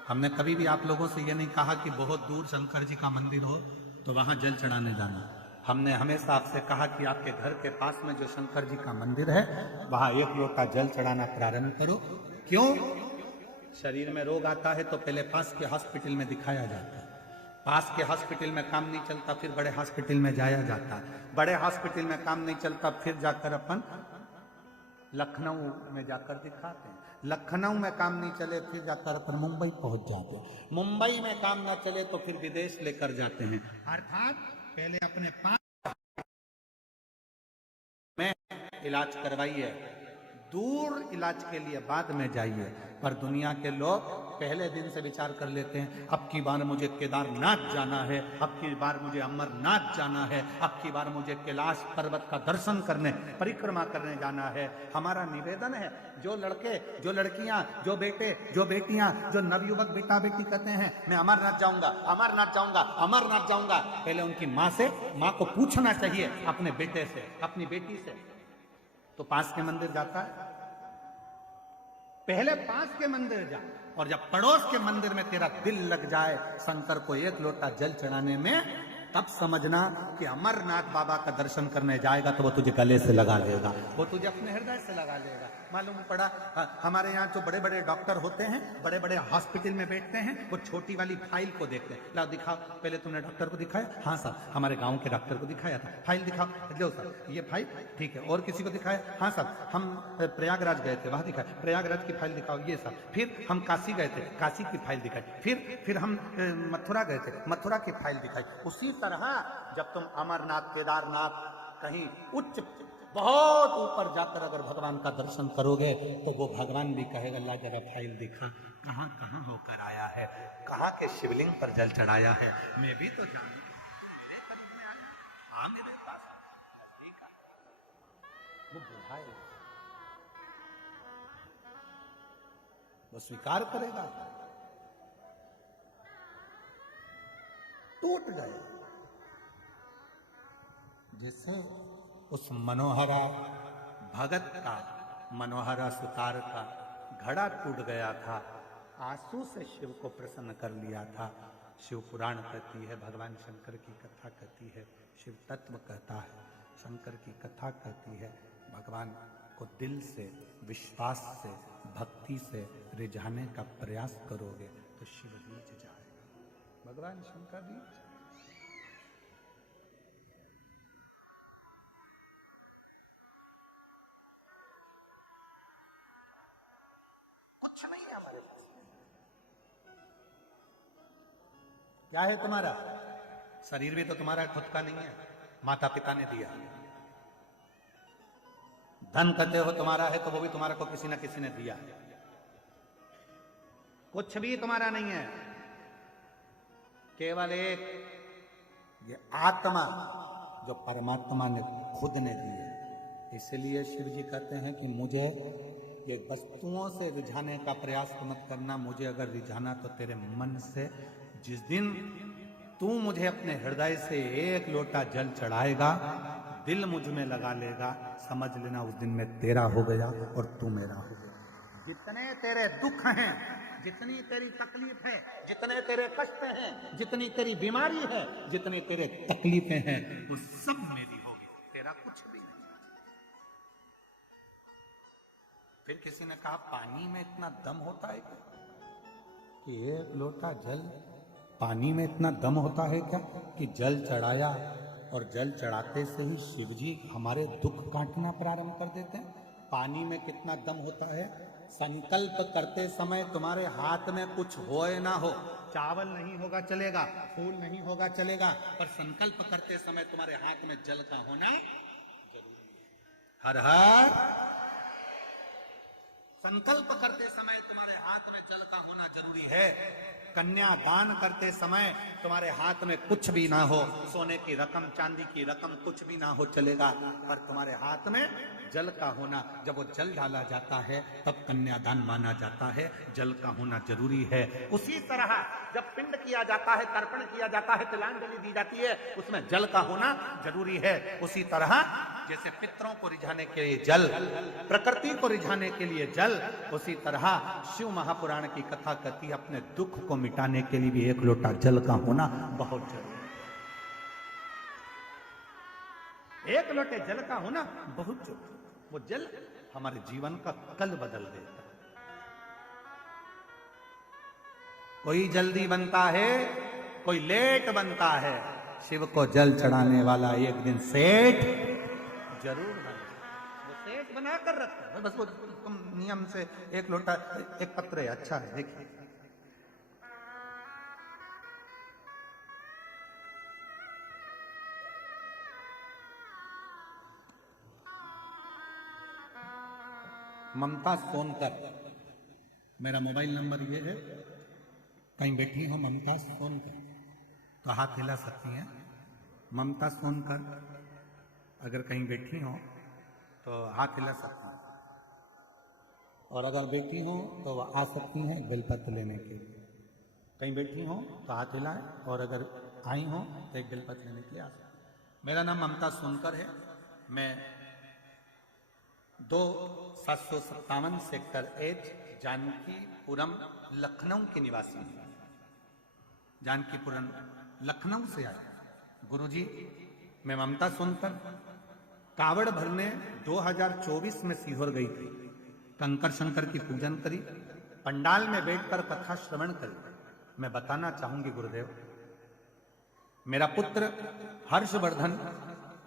हमने कभी भी आप लोगों से यह नहीं कहा कि बहुत दूर शंकर जी का मंदिर हो तो वहां जल चढ़ाने जाना। हमने हमेशा आपसे कहा कि आपके घर के पास में जो शंकर जी का मंदिर है, वहां एक लोटा जल चढ़ाना प्रारंभ करो। क्यों? शरीर में रोग आता है तो पहले पास के हॉस्पिटल में दिखाया जाता है, पास के हॉस्पिटल में काम नहीं चलता फिर बड़े हॉस्पिटल में जाया जाता है, बड़े हॉस्पिटल में काम नहीं चलता फिर जाकर अपन लखनऊ में जाकर दिखाते हैं, लखनऊ में काम नहीं चले फिर जाकर अपन मुंबई पहुंच जाते हैं, मुंबई में काम ना चले तो फिर विदेश लेकर जाते हैं। अर्थात पहले अपने पास में इलाज करवाइए, दूर इलाज के लिए बाद में जाइए। पर दुनिया के लोग पहले दिन से विचार कर लेते हैं, अब की बार मुझे केदारनाथ जाना है, अब की बार मुझे अमरनाथ जाना है, अब की बार मुझे कैलाश पर्वत का दर्शन करने, परिक्रमा करने जाना है। हमारा निवेदन है, जो लड़के, जो लड़कियां, जो बेटे, जो बेटियां, जो नवयुवक बेटा बेटी कहते हैं मैं अमरनाथ जाऊंगा, अमरनाथ जाऊंगा, अमरनाथ जाऊंगा, पहले उनकी माँ से, माँ को पूछना चाहिए अपने बेटे से, अपनी बेटी से। तो पास के मंदिर जाता है, पहले पास के मंदिर जा, और जब पड़ोस के मंदिर में तेरा दिल लग जाए शंकर को एक लोटा जल चढ़ाने में, तब समझना कि अमरनाथ बाबा का दर्शन करने जाएगा तो वो तुझे गले से लगा लेगा, वो तुझे अपने हृदय से लगा लेगा। मालूम पड़ा हमारे यहाँ जो बड़े बड़े डॉक्टर होते हैं, बड़े बड़े हॉस्पिटल में बैठते हैं, वो छोटी वाली फाइल को देखते हैं। लाओ दिखाओ, पहले तुमने डॉक्टर को दिखाया? हाँ सर, हमारे गांव के डॉक्टर को दिखाया था। फाइल दिखाओ, लो सर ये फाइल, ठीक है। और किसी को दिखाया? हाँ सर, हम प्रयागराज गए थे, वहां दिखाया, प्रयागराज की फाइल दिखाओ, ये सर। फिर हम काशी गए थे, काशी की फाइल दिखाई। फिर हम मथुरा गए थे, मथुरा की फाइल दिखाई। उसी तरह जब तुम अमरनाथ, केदारनाथ, कहीं उच्च बहुत ऊपर जाकर अगर भगवान का दर्शन करोगे तो वो भगवान भी कहेगा, ला जरा फाइल दिखा, कहां कहां होकर आया है, कहां के शिवलिंग पर जल चढ़ाया है, मैं भी तो जानू, मेरे करीब में आया, हाँ मेरे पास, ठीक है, वो बुझाएगा, वो स्वीकार करेगा। टूट गए जिससे उस मनोहरा भगत का, मनोहरा सुतार का घड़ा टूट गया था, आंसू से शिव को प्रसन्न कर लिया था। शिव पुराण कहती है, भगवान शंकर की कथा कहती है, शिव तत्व कहता है, शंकर की कथा कहती है। भगवान को दिल से, विश्वास से, भक्ति से रिझाने का प्रयास करोगे तो शिव रीझ जाएगा, भगवान शंकर रीझ। कुछ नहीं है हमारे पास। क्या है तुम्हारा? शरीर भी तो तुम्हारा खुद का नहीं है, माता पिता ने दिया। धन कहते हो तुम्हारा है तो वो भी तुम्हारा को किसी ना किसी ने दिया है। कुछ भी तुम्हारा नहीं है, केवल एक ये आत्मा जो परमात्मा ने खुद ने दी है। इसलिए शिव जी कहते हैं कि मुझे ये वस्तुओं से रिझाने का प्रयास मत करना, मुझे अगर रिझाना तो तेरे मन से। जिस दिन तू मुझे अपने हृदय से एक लोटा जल चढ़ाएगा, दिल मुझ में लगा लेगा, समझ लेना उस दिन मैं तेरा हो गया और तू मेरा हो गया। जितने तेरे दुख हैं, जितनी तेरी तकलीफ है, जितने तेरे कष्ट हैं, जितनी तेरी बीमारी है, जितनी तेरे तकलीफें हैं, वो सब मेरी होगी, तेरा कुछ भी नहीं। फिर किसी ने कहा पानी में इतना दम होता है क्या? कि एक लोटा जल, पानी में इतना दम होता है क्या कि जल चढ़ाया और जल चढ़ाते से ही शिव जी हमारे दुख काटना प्रारंभ कर देते हैं। पानी में कितना दम होता है। संकल्प करते समय तुम्हारे हाथ में कुछ हो या ना हो, चावल नहीं होगा चलेगा, फूल नहीं होगा चलेगा, पर संकल्प करते समय तुम्हारे हाथ में जल का होना जरूरी है। हर हर। संकल्प करते समय तुम्हारे हाथ में जल का होना जरूरी है। कन्यादान करते समय तुम्हारे हाथ में कुछ भी ना हो, सोने की रकम, चांदी की रकम कुछ भी ना हो चलेगा, पर तुम्हारे हाथ में जल का होना, जब वो जल डाला जाता है तब कन्यादान माना जाता है, जल का होना जरूरी है। उसी तरह जब पिंड किया जाता है, तर्पण किया जाता है, तिलांजलि दी जाती है, उसमें जल का होना जरूरी है। उसी तरह जैसे पितरों को रिझाने के लिए जल, प्रकृति को रिझाने के लिए जल, उसी तरह शिव महापुराण की कथा कहती है अपने दुख को मिटाने के लिए भी एक लोटा जल का होना बहुत जरूरी है। एक लोटे जल का होना बहुत जरूरी। वो जल हमारे जीवन का कल बदल देता है। कोई जल्दी बनता है, कोई लेट बनता है, शिव को जल चढ़ाने वाला एक दिन सेठ जरूर बनेगा। वो सेठ बना कर रखता है, बस वो तुम नियम से एक लोटा, एक पत्र है, अच्छा है, देखिए ममता सोनकर, मेरा मोबाइल नंबर ये है। कहीं बैठी हो ममता सोनकर तो हाथ हिला सकती हैं। ममता सोनकर अगर कहीं बैठी हो तो हाथ हिला सकती हैं, और अगर बैठी हो तो वह आ सकती हैं बेलपत्र लेने के लिए। कहीं बैठी हो तो हाथ हिलाएं, और अगर आई हो तो एक बेलपत्र लेने के लिए आ सकती हैं। मेरा नाम ममता सोनकर है। मैं 2757 सेक्टर H, जानकीपुरम, लखनऊ के निवासी हूँ। जानकीपुरम लखनऊ से आया। गुरुजी, मैं ममता सोनकर कावड़ भरने 2024 में सीहोर गई थी। कंकर शंकर की पूजन करी, पंडाल में बैठकर कथा श्रवण करी। मैं बताना चाहूंगी गुरुदेव, मेरा पुत्र हर्षवर्धन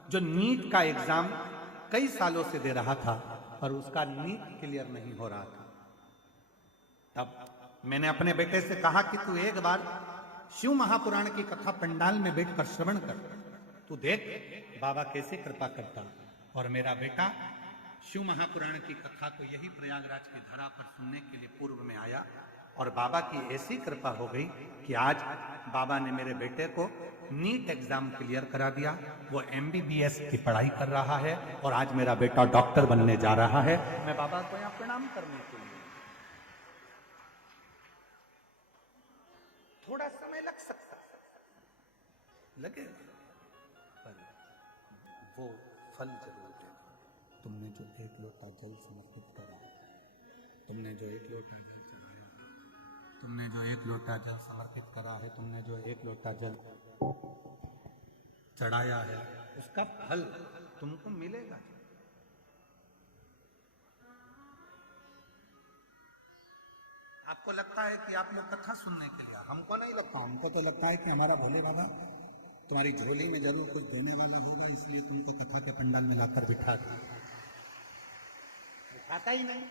जो नीट का एग्जाम कई सालों से दे रहा था, पर उसका नीट क्लियर नहीं हो रहा था। तब मैंने अपने बेटे से कहा कि तू एक बार शिव महापुराण की कथा पंडाल में बैठकर श्रवण कर, तू देख बाबा कैसे कृपा करता। और मेरा बेटा शिव महापुराण की कथा को यही प्रयागराज की धरा पर सुनने के लिए पूर्व में आया, और बाबा की ऐसी कृपा हो गई कि आज बाबा ने मेरे बेटे को नीट एग्जाम क्लियर करा दिया। वो MBBS की पढ़ाई कर रहा है, और आज मेरा बेटा डॉक्टर बनने जा रहा है। मैं बाबा को यहाँ प्रणाम करने के लिए, थोड़ा समय लग सकता है, लगे, पर वो फल जरूर देगा। तुमने जो एक लोटा जल समर्पित करा, तुमने जो एक लोटा जल चढ़ाया, तुमने जो एक लोटा जल समर्पित करा है, तुमने जो एक लोटा जल चढ़ाया है, उसका फल तुमको मिलेगा। आपको लगता है कि आप लोग कथा सुनने के लिए, हमको नहीं लगता। हमको तो लगता है कि हमारा भोले बाबा तुम्हारी झोली में जरूर कुछ देने वाला होगा, इसलिए तुमको कथा के पंडाल में लाकर बिठा दिया। बिठाता ही नहीं,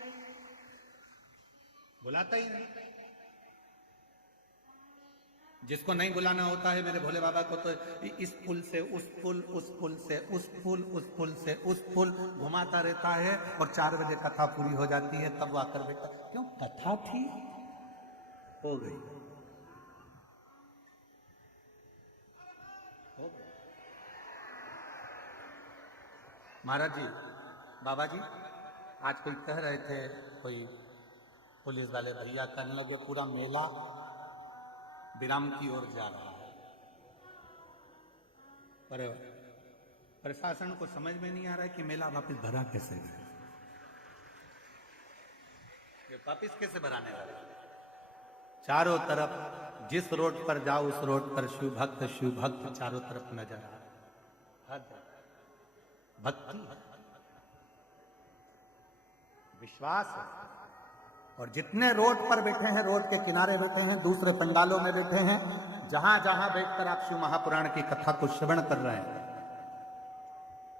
बुलाता ही नहीं। जिसको नहीं बुलाना होता है मेरे भोले बाबा को, तो इस पुल से उस पुल, उस पुल से उस पुल, उस पुल से उस पुल घुमाता रहता है, और 4 बजे कथा पूरी हो जाती है, तब वो आकर बैठता। क्यों? कथा थी, हो गई। महाराज जी, बाबा जी, आज कोई कह रहे थे, कोई पुलिस वाले भैया कहने लगे पूरा मेला विराम की ओर जा रहा है, पर प्रशासन को समझ में नहीं आ रहा है कि मेला वापस भरा कैसे गया, ये वापस कैसे भराने वाला। चारों तरफ जिस रोड पर जाओ उस रोड पर शिव भक्त चारों तरफ नजर आ रहा है। भक्ति, विश्वास है। और जितने रोड पर बैठे हैं, रोड के किनारे बैठे हैं, दूसरे पंडालों में बैठे हैं, जहां जहां बैठकर आप शिव महापुराण की कथा को श्रवण कर रहे हैं,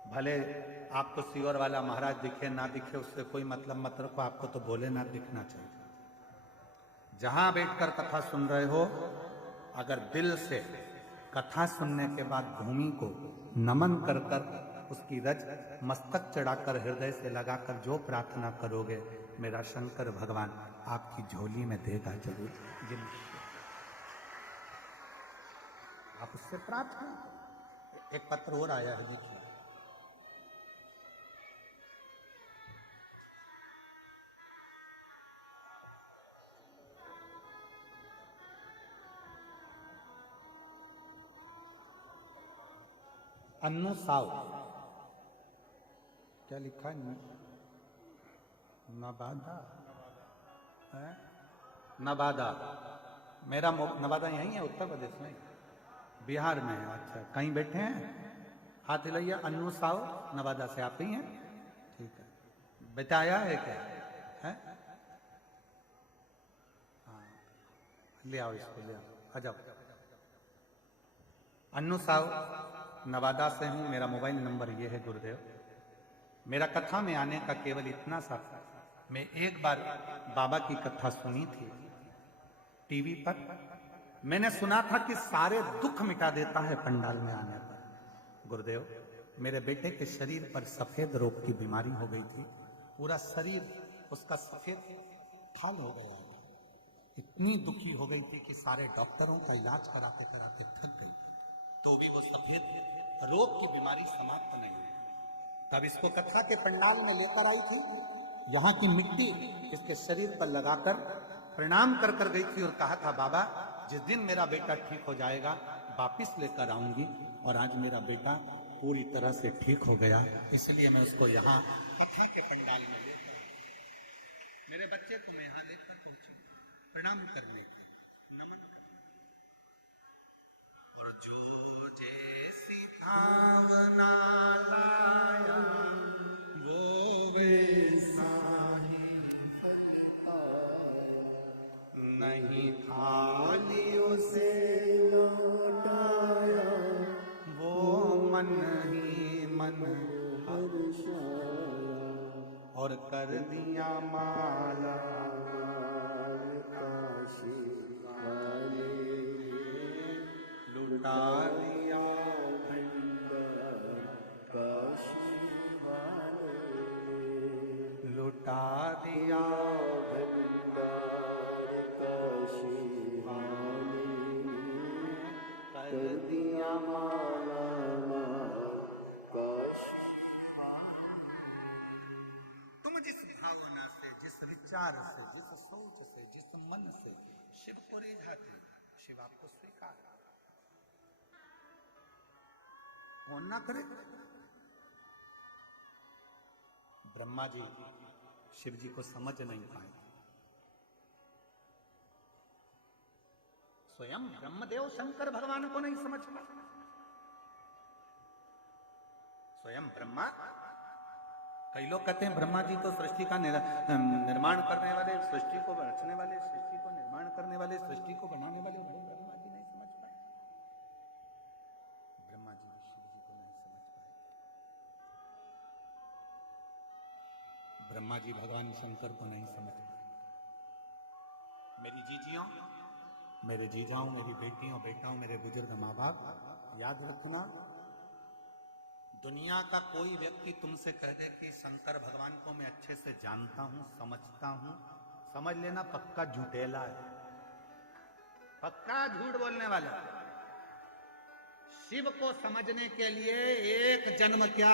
भले आपको सीवर वाला महाराज दिखे ना दिखे, उससे कोई मतलब मत रखो, आपको तो भोलेनाथ दिखना चाहिए। जहां बैठकर कथा सुन रहे हो, अगर दिल से कथा सुनने के बाद भूमि को नमन कर कर, उसकी रज मस्तक चढ़ाकर, हृदय से लगाकर जो प्रार्थना करोगे, मेरा शंकर भगवान आपकी झोली में देगा जरूर। आप उससे प्रार्थना। एक पत्र और आया है, देखिए। अन्नू साव, क्या लिखा है? नवादा है? नवादा, मेरा नवादा यहीं है, उत्तर प्रदेश में, बिहार में है। अच्छा, कहीं बैठे हैं? हाथ हिलाइए। अन्नू साव नवादा से आप ही हैं? ठीक है। बेटा आया है क्या? है? हाँ, ले आओ इसको, ले आओ, आ जाओ। अन्नू साव नवादा से हूं, मेरा मोबाइल नंबर ये है गुरुदेव। मेरा कथा में आने का केवल इतना सा, मैं एक बार बाबा की कथा सुनी थी टीवी पर। मैंने सुना था कि सारे दुख मिटा देता है पंडाल में आने पर। गुरुदेव, मेरे बेटे के शरीर पर सफेद रोग की बीमारी हो गई थी, पूरा शरीर उसका सफेद खाल हो गया था। इतनी दुखी हो गई थी कि सारे डॉक्टरों का इलाज कराते कराते थक गई, तो भी वो सफेद रोग की बीमारी समाप्त नहीं हुई। तब इसको कथा के पंडाल में लेकर आई थी, यहाँ की मिट्टी इसके शरीर पर लगाकर प्रणाम कर कर गई थी, और कहा था बाबा जिस दिन मेरा बेटा ठीक हो जाएगा वापिस लेकर आऊंगी। और आज मेरा बेटा पूरी तरह से ठीक हो गया, इसलिए मैं उसको यहाँ कथा के पंडाल में लेकर, मेरे बच्चे को मैं यहाँ लेकर पहुंची प्रणाम करने की, नमन करने। और जो जैसी भावना लाया वो वैसा ही नहीं, थालियों से लौटाया वो मन ही मन और कर दिया माला काशी वाले, लुटा दिया भंडार काशी वाले, लुटा दिया भंडार काशी वाले, कर दिया माला काशी वाले। तुम जिस भावना से, जिस विचार से, जिस सोच से, जिस मन से शिव को रिझाते, शिव आपको स्वीकार कौन ना करे। ब्रह्मा जी शिव जी को समझ नहीं पाए, स्वयं ब्रह्मदेव शंकर भगवान को नहीं समझ पाए। स्वयं ब्रह्मा, कई लोग कहते हैं ब्रह्मा जी तो सृष्टि का निर्माण करने वाले, सृष्टि को रचने वाले, सृष्टि को निर्माण करने वाले, सृष्टि को बनाने वाले, ब्रह्मा जी नहीं समझ पाए। ब्रह्मा जी भी शिव जी को नहीं समझ पाए। ब्रह्मा जी भगवान शंकर को नहीं समझ पाए। मेरी जीजियों, मेरे जीजाओं, मेरी बेटियों, बेटाओं, मेरे बुजुर्ग माँ बाप, याद रखना, दुनिया का कोई व्यक्ति तुमसे कह दे कि शंकर भगवान को मैं अच्छे से जानता हूं, समझता हूं, समझ लेना पक्का झूठेला है, पक्का झूठ बोलने वाला। शिव को समझने के लिए एक जन्म क्या,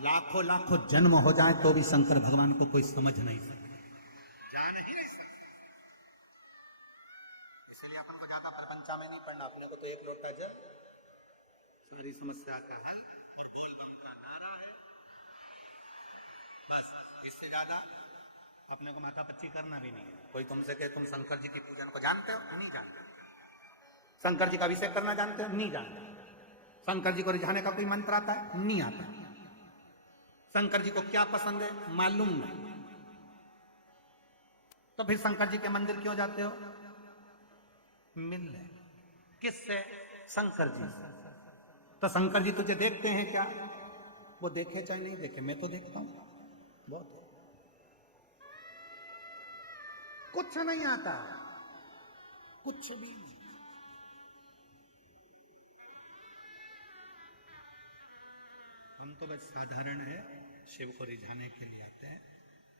लाखों लाखों जन्म हो जाए तो भी शंकर भगवान को कोई समझ नहीं सकता, जान ही नहीं सकता। इसलिए अपन को ज्यादा प्रपंचा में नहीं पढ़ना, अपने को तो एक लोटा जल, सारी समस्या का हल और बोल बम का नारा है, बस। इससे ज्यादा अपने को माथा पच्ची करना भी नहीं है। कोई तुमसे कहे तुम शंकर जी की पूजन को जानते हो, नहीं जानते। शंकर जी का अभिषेक करना जानते हो, नहीं जानते। शंकर जी को रिझाने का कोई मंत्र आता है, नहीं आता। शंकर जी को क्या पसंद है, मालूम नहीं। तो फिर शंकर जी के मंदिर क्यों जाते हो, मिलने। किससे, शंकर जी से। तो शंकर जी तुझे देखते हैं क्या, वो देखे चाहे नहीं देखे, मैं तो देखता हूं बहुत। कुछ नहीं आता, कुछ भी नहीं। हम तो बस साधारण है, शिव को रिझाने के लिए आते हैं।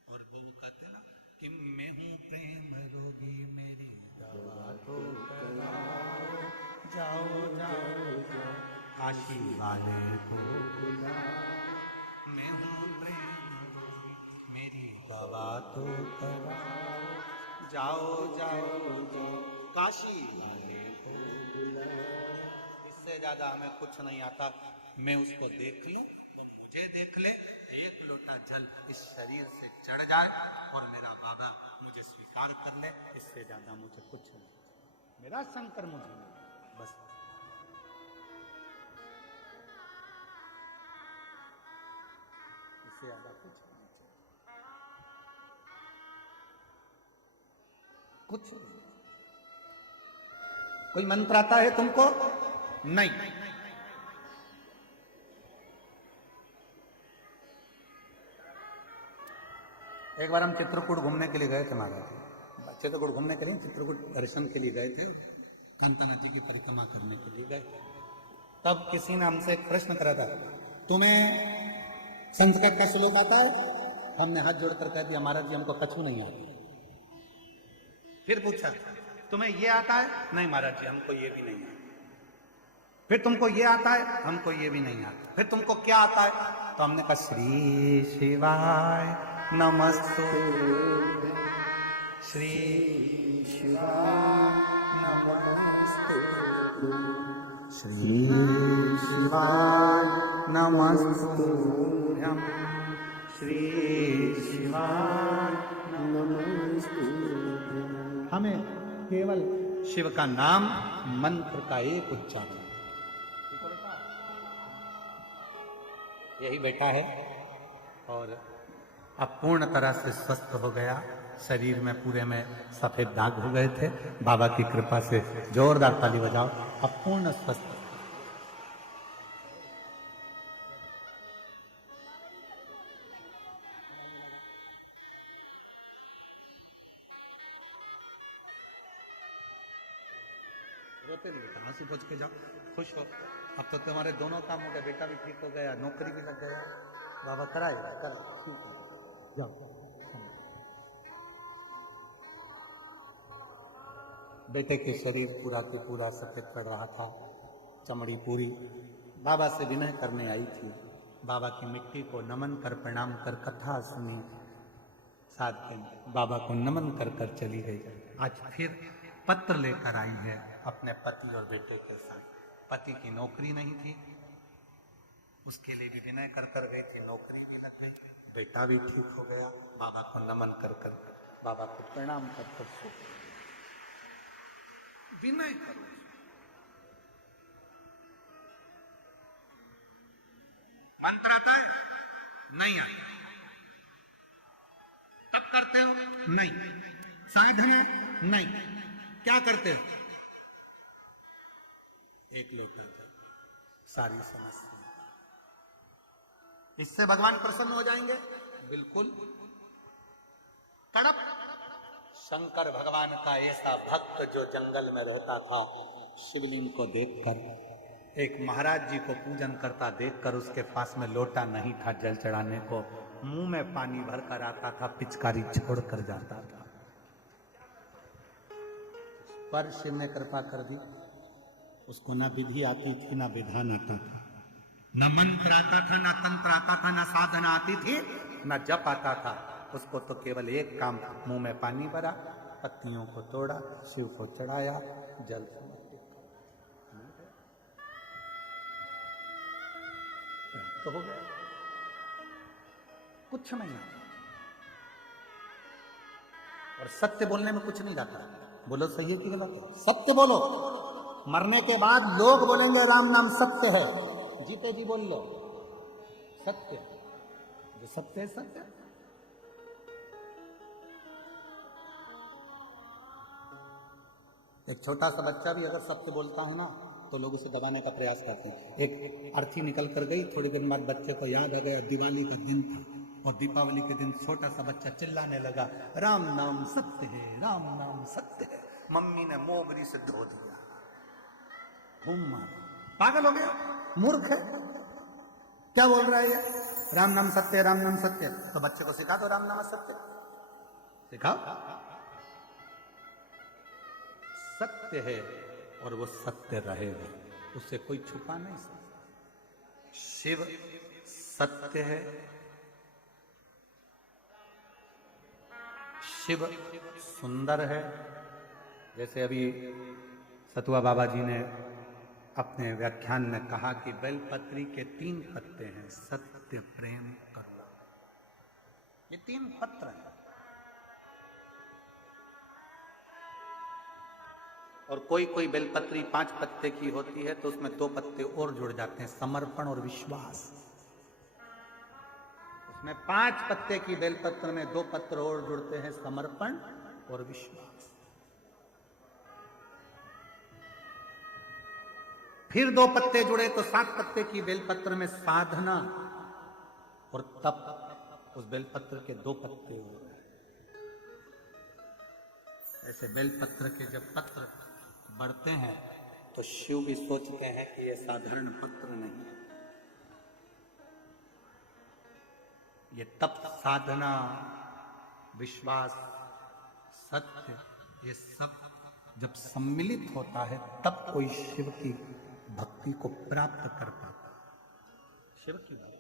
और वो कहता है कि मैं हूं प्रेम रोगी, मेरी दवा तो कराओ, जाओ जाओ जाओ काशी वाले को बुलाओ। मैं हूं प्रेम रोगी, मेरी दवा तो कराओ, जाओ जाओ जाओ काशी वाले को बुलाओ। इससे ज्यादा हमें कुछ नहीं आता। मैं उसको देख लूं, वो मुझे देख ले, एक लोटा जल इस शरीर से चढ़ जाए और मेरा बाबा मुझे स्वीकार कर ले, इससे ज्यादा मुझे कुछ नहीं। मेरा शंकर मुझे नहीं, बस। इससे ज्यादा कुछ नहीं चाहिए, कुछ नहीं। कोई मंत्र आता है तुमको, नहीं। एक बार हम चित्रकूट घूमने के लिए गए थे महाराज, चित्रकूट घूमने के लिए, चित्रकूट दर्शन के लिए गए थे, कांतानाथ जी की परिक्रमा करने के लिए गए। तब किसी ने हमसे एक प्रश्न करा था, तुम्हें संस्कृत का श्लोक आता है? हमने हाथ जोड़कर कह दिया महाराज जी हमको कछु नहीं आता। फिर पूछा तुम्हें ये आता है? नहीं महाराज जी हमको ये भी नहीं आता। फिर तुमको ये आता है? हमको ये भी नहीं आता। फिर तुमको क्या आता है? तो हमने कहा श्री शिवाय नमस्तुभ्यं, श्री शिवाय नमस्तुभ्यं, श्री शिवाय नमस्तुभ्यं, श्री शिवाय नमस्तुभ्यं। हमें केवल शिव का नाम, मंत्र का एक उच्चारण, यही बेटा है। और अब पूर्ण तरह से स्वस्थ हो गया, शरीर में पूरे में सफेद दाग हो गए थे, बाबा की कृपा से जोरदार ताली बजाओ, अब पूर्ण स्वस्थ। रोते नहीं बेटा, आंसू पोंछ के जाओ, खुश हो। अब तो तुम्हारे दोनों काम हो गए, बेटा भी ठीक हो गया, नौकरी भी लग गया, बाबा कराएगा, करो ठीक है, जाओ। बेटे के शरीर पूरा के पूरा सफेद पड़ रहा था, चमड़ी पूरी। बाबा से विनय करने आई थी, बाबा की मिट्टी को नमन कर, प्रणाम कर, कथा सुनी, 7 दिन बाबा को नमन कर कर चली गई। आज फिर पत्र लेकर आई है अपने पति और बेटे के साथ। पति की नौकरी नहीं थी, उसके लिए भी विनय कर कर गई थी, नौकरी भी लग गई, बेटा भी ठीक हो गया, बाबा को नमन कर कर, बाबा को प्रणाम कर कर सो। विनय करो। मंत्र आता है? नहीं आता। तब करते हो? नहीं। साधन है? नहीं। क्या करते हो? एक लेते हो सारी समस्या। इससे भगवान प्रसन्न हो जाएंगे? बिल्कुल। तड़प शंकर भगवान का ऐसा भक्त जो जंगल में रहता था, शिवलिंग को देखकर, एक महाराज जी को पूजन करता देखकर उसके पास में लोटा नहीं था जल चढ़ाने को, मुंह में पानी भरकर आता था, पिचकारी छोड़कर जाता था। पर शिव ने कृपा कर दी, उसको ना विधि आती थी ना विधान आता था, न मंत्र आता था, ना तंत्र आता था, ना साधना आती थी, ना जप आता था। उसको तो केवल एक काम, मुंह में पानी भरा, पत्तियों को तोड़ा, शिव को चढ़ाया, जल समर्पित तो हो गया। कुछ नहीं आता। और सत्य बोलने में कुछ नहीं जाता। बोलो सही है कि गलत है? सत्य बोलो। मरने के बाद लोग बोलेंगे राम नाम सत्य है, जीते जी बोल लो सत्य। जो सत्य है सत्य। एक छोटा सा बच्चा भी अगर सत्य बोलता है ना, तो लोग उसे दबाने का प्रयास करते हैं। एक अर्थी निकल कर गई, थोड़ी दिन बाद बच्चे को याद आ गया दिवाली का दिन था, और दीपावली के दिन छोटा सा बच्चा चिल्लाने लगा, राम नाम सत्य है, राम नाम सत्य है। मम्मी ने मोगरी से धो दिया, घूम मार। पागल हो गया, मूर्ख है। क्या बोल रहा है ये? राम नाम सत्य है, राम नाम सत्य है। तो बच्चे को सिखा दो राम नाम सत्य, सिखाओ। सत्य है और वो सत्य रहेगा, उससे कोई छुपा नहीं सकता। शिव सत्य है, शिव सुंदर है। जैसे अभी सतुआ बाबा जी ने अपने व्याख्यान में कहा कि बेलपत्री के 3 पत्ते हैं, सत्य, प्रेम, करुणा। ये 3 पत्र हैं। और कोई कोई बेलपत्री 5 पत्ते की होती है तो उसमें 2 पत्ते और जुड़ जाते हैं, समर्पण और विश्वास। उसमें 5 पत्ते की बेलपत्र में 2 पत्र और जुड़ते हैं, समर्पण और विश्वास। फिर 2 पत्ते जुड़े तो 7 पत्ते की बेलपत्र में साधना और तप। उस बेलपत्र के 2 पत्ते हो गए। ऐसे बेलपत्र के जब पत्र बढ़ते हैं तो शिव भी सोचते हैं कि ये साधारण पत्र नहीं, ये तप, साधना, विश्वास, सत्य, ये सब जब सम्मिलित होता है तब कोई शिव की भक्ति को प्राप्त कर पाता है। शिव की भक्ति।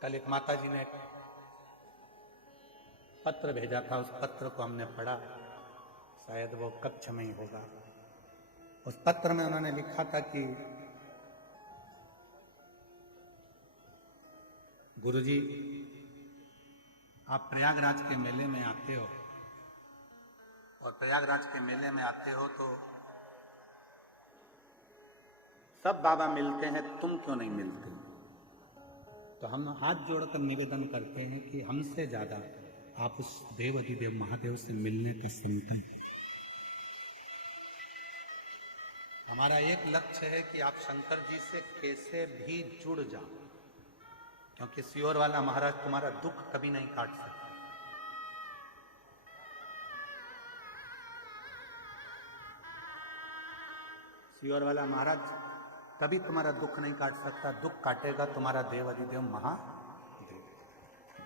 कल एक माता जी ने पत्र भेजा था, उस पत्र को हमने पढ़ा, शायद वो कक्ष में ही होगा। उस पत्र में उन्होंने लिखा था कि गुरुजी, आप प्रयागराज के मेले में आते हो, और प्रयागराज के मेले में आते हो तो सब बाबा मिलते हैं, तुम क्यों नहीं मिलते? तो हम हाथ जोड़कर निवेदन करते हैं कि हमसे ज्यादा आप उस देव अधिदेव महादेव से मिलने का संकल्प। हमारा एक लक्ष्य है कि आप शंकर जी से कैसे भी जुड़ जाओ, क्योंकि सियोर वाला महाराज तुम्हारा दुख कभी नहीं काट सकता। सियोर वाला महाराज कभी तुम्हारा दुख नहीं काट सकता। दुख काटेगा तुम्हारा देव अधिदेव महादेव,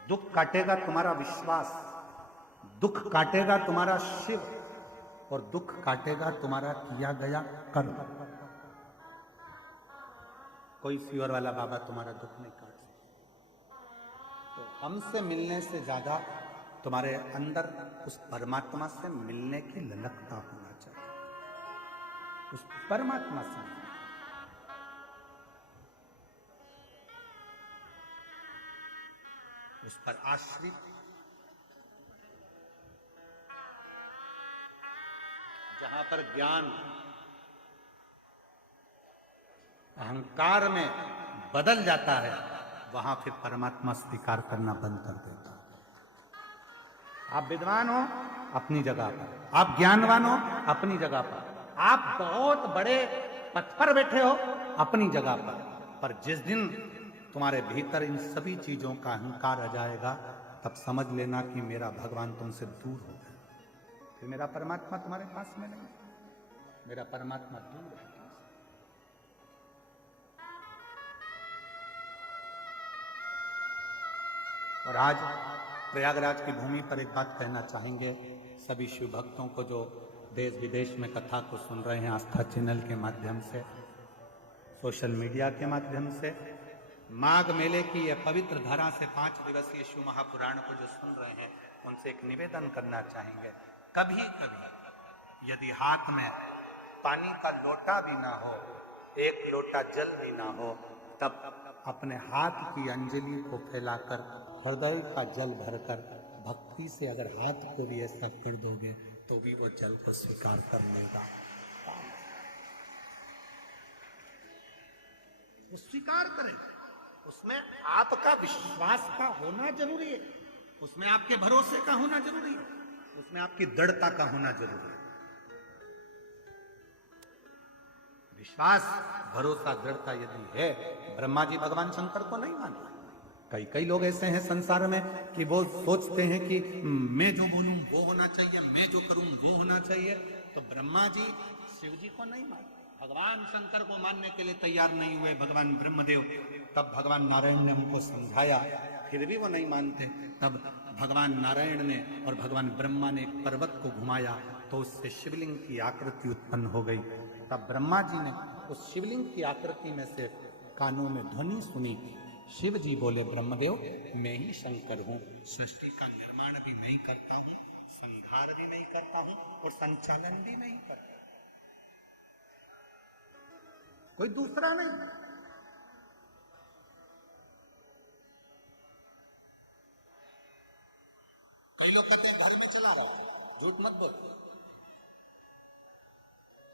दुख काटेगा तुम्हारा विश्वास, दुख काटेगा तुम्हारा शिव, और दुख काटेगा तुम्हारा किया गया कर्म। कोई सियोर वाला बाबा तुम्हारा दुख नहीं काट सकता। तो हमसे मिलने से ज्यादा तुम्हारे अंदर उस परमात्मा से मिलने की ललकता होना चाहिए, उस परमात्मा से। उस पर आश्रित, जहां पर ज्ञान अहंकार में बदल जाता है, वहां फिर परमात्मा स्वीकार करना बंद कर देता है। आप विद्वान हो अपनी जगह पर, आप ज्ञानवान हो अपनी जगह पर, आप बहुत बड़े पद पर बैठे हो अपनी जगह पर जिस दिन तुम्हारे भीतर इन सभी चीजों का अहंकार आ जाएगा, तब समझ लेना कि मेरा भगवान तुमसे दूर हो गया। फिर मेरा परमात्मा तुम्हारे पास में नहीं, मेरा परमात्मा दूर है। और आज प्रयागराज की भूमि पर एक बात कहना चाहेंगे सभी शिव भक्तों को जो देश विदेश में कथा को सुन रहे हैं, आस्था चैनल के माध्यम से, सोशल मीडिया के माध्यम से, माघ मेले की यह पवित्र धरा से 5 दिवसीय शिव महापुराण को जो सुन रहे हैं, उनसे एक निवेदन करना चाहेंगे। कभी कभी यदि हाथ में पानी का लोटा भी ना हो, एक लोटा जल भी ना हो, तब अपने हाथ की अंजलि को फैलाकर हृदय का जल भरकर भक्ति से अगर हाथ को भी ऐसा कर दोगे तो भी वो जल को स्वीकार कर लेगा। वो स्वीकार करें, उसमें आपका विश्वास का होना जरूरी है, उसमें आपके भरोसे का होना जरूरी है, उसमें आपकी दृढ़ता का होना जरूरी है। विश्वास, भरोसा, दृढ़ता यदि है, ब्रह्मा जी भगवान शंकर को नहीं मानते। कई लोग ऐसे हैं संसार में कि वो सोचते हैं कि मैं जो बोलूं वो होना चाहिए, मैं जो करूं वो होना चाहिए। तो ब्रह्मा जी शिव जी को नहीं मानते, भगवान शंकर को मानने के लिए तैयार नहीं हुए, भगवान ब्रह्मदेव। तब भगवान नारायण ने उनको समझाया, फिर भी वो नहीं मानते। तब भगवान नारायण ने और भगवान ब्रह्मा ने एक पर्वत को घुमाया तो उससे शिवलिंग की आकृति उत्पन्न हो गई। तब ब्रह्मा जी ने उस शिवलिंग की आकृति में से कानों में ध्वनि सुनी। शिव जी बोले, ब्रह्मदेव मैं ही शंकर हूं, सृष्टि का निर्माण भी मैं ही करता हूं, संहार भी मैं ही करता हूं और संचालन भी मैं ही करता हूं, कोई दूसरा नहीं। कई लोग कहते हैं घर में चला हो, झूठ मत बोलो,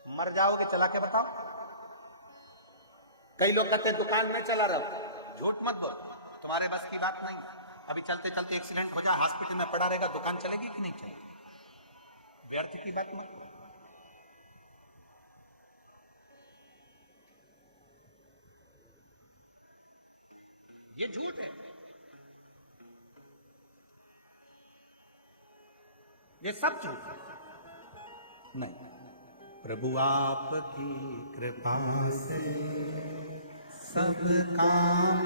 मर जाओगे चला के बताओ। कई लोग कहते हैं दुकान में चला रहो, झूठ मत बोलो, तुम्हारे बस की बात नहीं। अभी चलते चलते एक्सीडेंट हो जाए, हॉस्पिटल में पड़ा रहेगा, दुकान चलेगी कि नहीं चलेगी? व्यर्थ की बात मत करो। ये झूठ है, ये सब झूठ है। नहीं, प्रभु आपकी कृपा से सब काम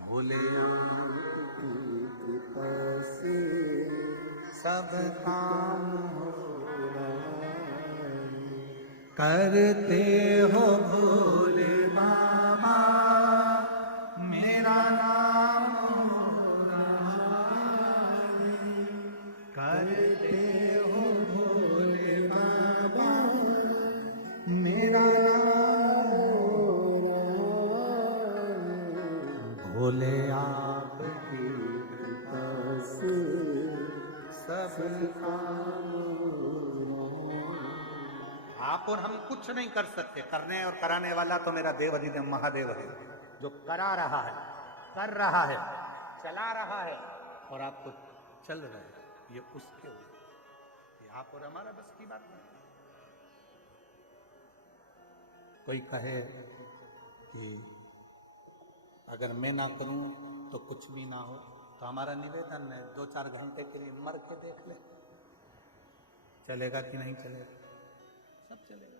भोले, कृपा से सब काम करते हो भोले बाबा, मेरा नाम करते हो भोले बाबा, मेरा भोले आपकी कृपा से सब काम। आप और हम कुछ नहीं कर सकते, करने और कराने वाला तो मेरा देव अधिदेव महादेव है, जो करा रहा है, कर रहा है, चला रहा है और आपको चल रहा है, ये उसके ऊपर, ये आप और हमारा बस की बात नहीं। कोई कहे कि अगर मैं ना करूं तो कुछ भी ना हो, तो हमारा निवेदन है 2-4 घंटे के लिए मर के देख ले, चलेगा कि नहीं चलेगा? सब चलेगा।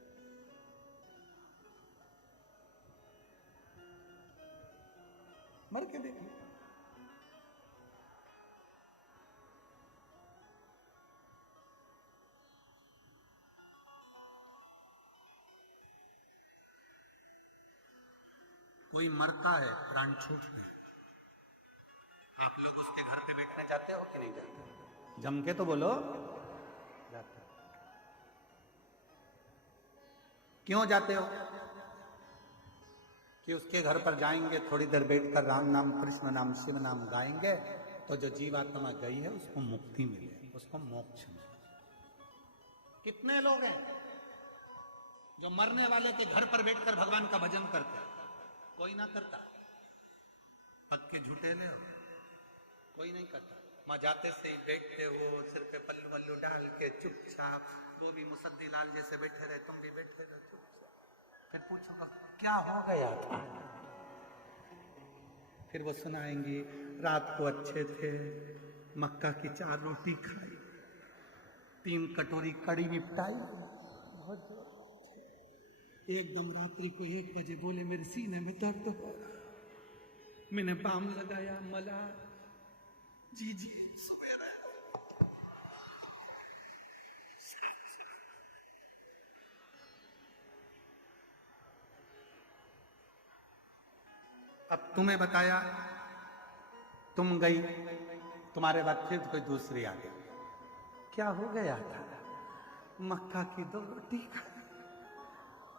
मर के देख ले। कोई मरता है, प्राण छूटता है, आप लोग उसके घर पे बैठने जाते हो कि नहीं जाते? जम के तो बोलो, जाते हो। क्यों जाते हो? कि उसके घर पर जाएंगे, थोड़ी देर बैठकर राम नाम, कृष्ण नाम, शिव नाम गाएंगे तो जो जीवात्मा गई है उसको मुक्ति मिले, उसको मोक्ष मिले। कितने लोग हैं जो मरने वाले के घर पर बैठकर भगवान का भजन करते? कोई ना करता। पक्के झूठे ले हो, कोई नहीं करता। वहां जाते से ही बैठते हो, सिर पे पल्लू वल्लू डाल के चुपचाप, वो भी मुसद्दी लाल जैसे बैठे रहे, तुम भी बैठे रहो चुपचाप। फिर पूछूंगा क्या हो गया था, फिर वो सुनाएंगी रात को अच्छे थे, मक्का की 4 रोटी खाई, 3 कटोरी कड़ी निपटाई, बहुत एकदम रात्रि को 1 बजे बोले मेरे सीने में दर्द हो रहा, मैंने बाम लगाया, मला जी सवेरा। अब तुम्हें बताया, तुम गई, तुम्हारे बाद फिर कोई दूसरी आ गई, क्या हो गया था? मक्का की 2 रोटी खाई,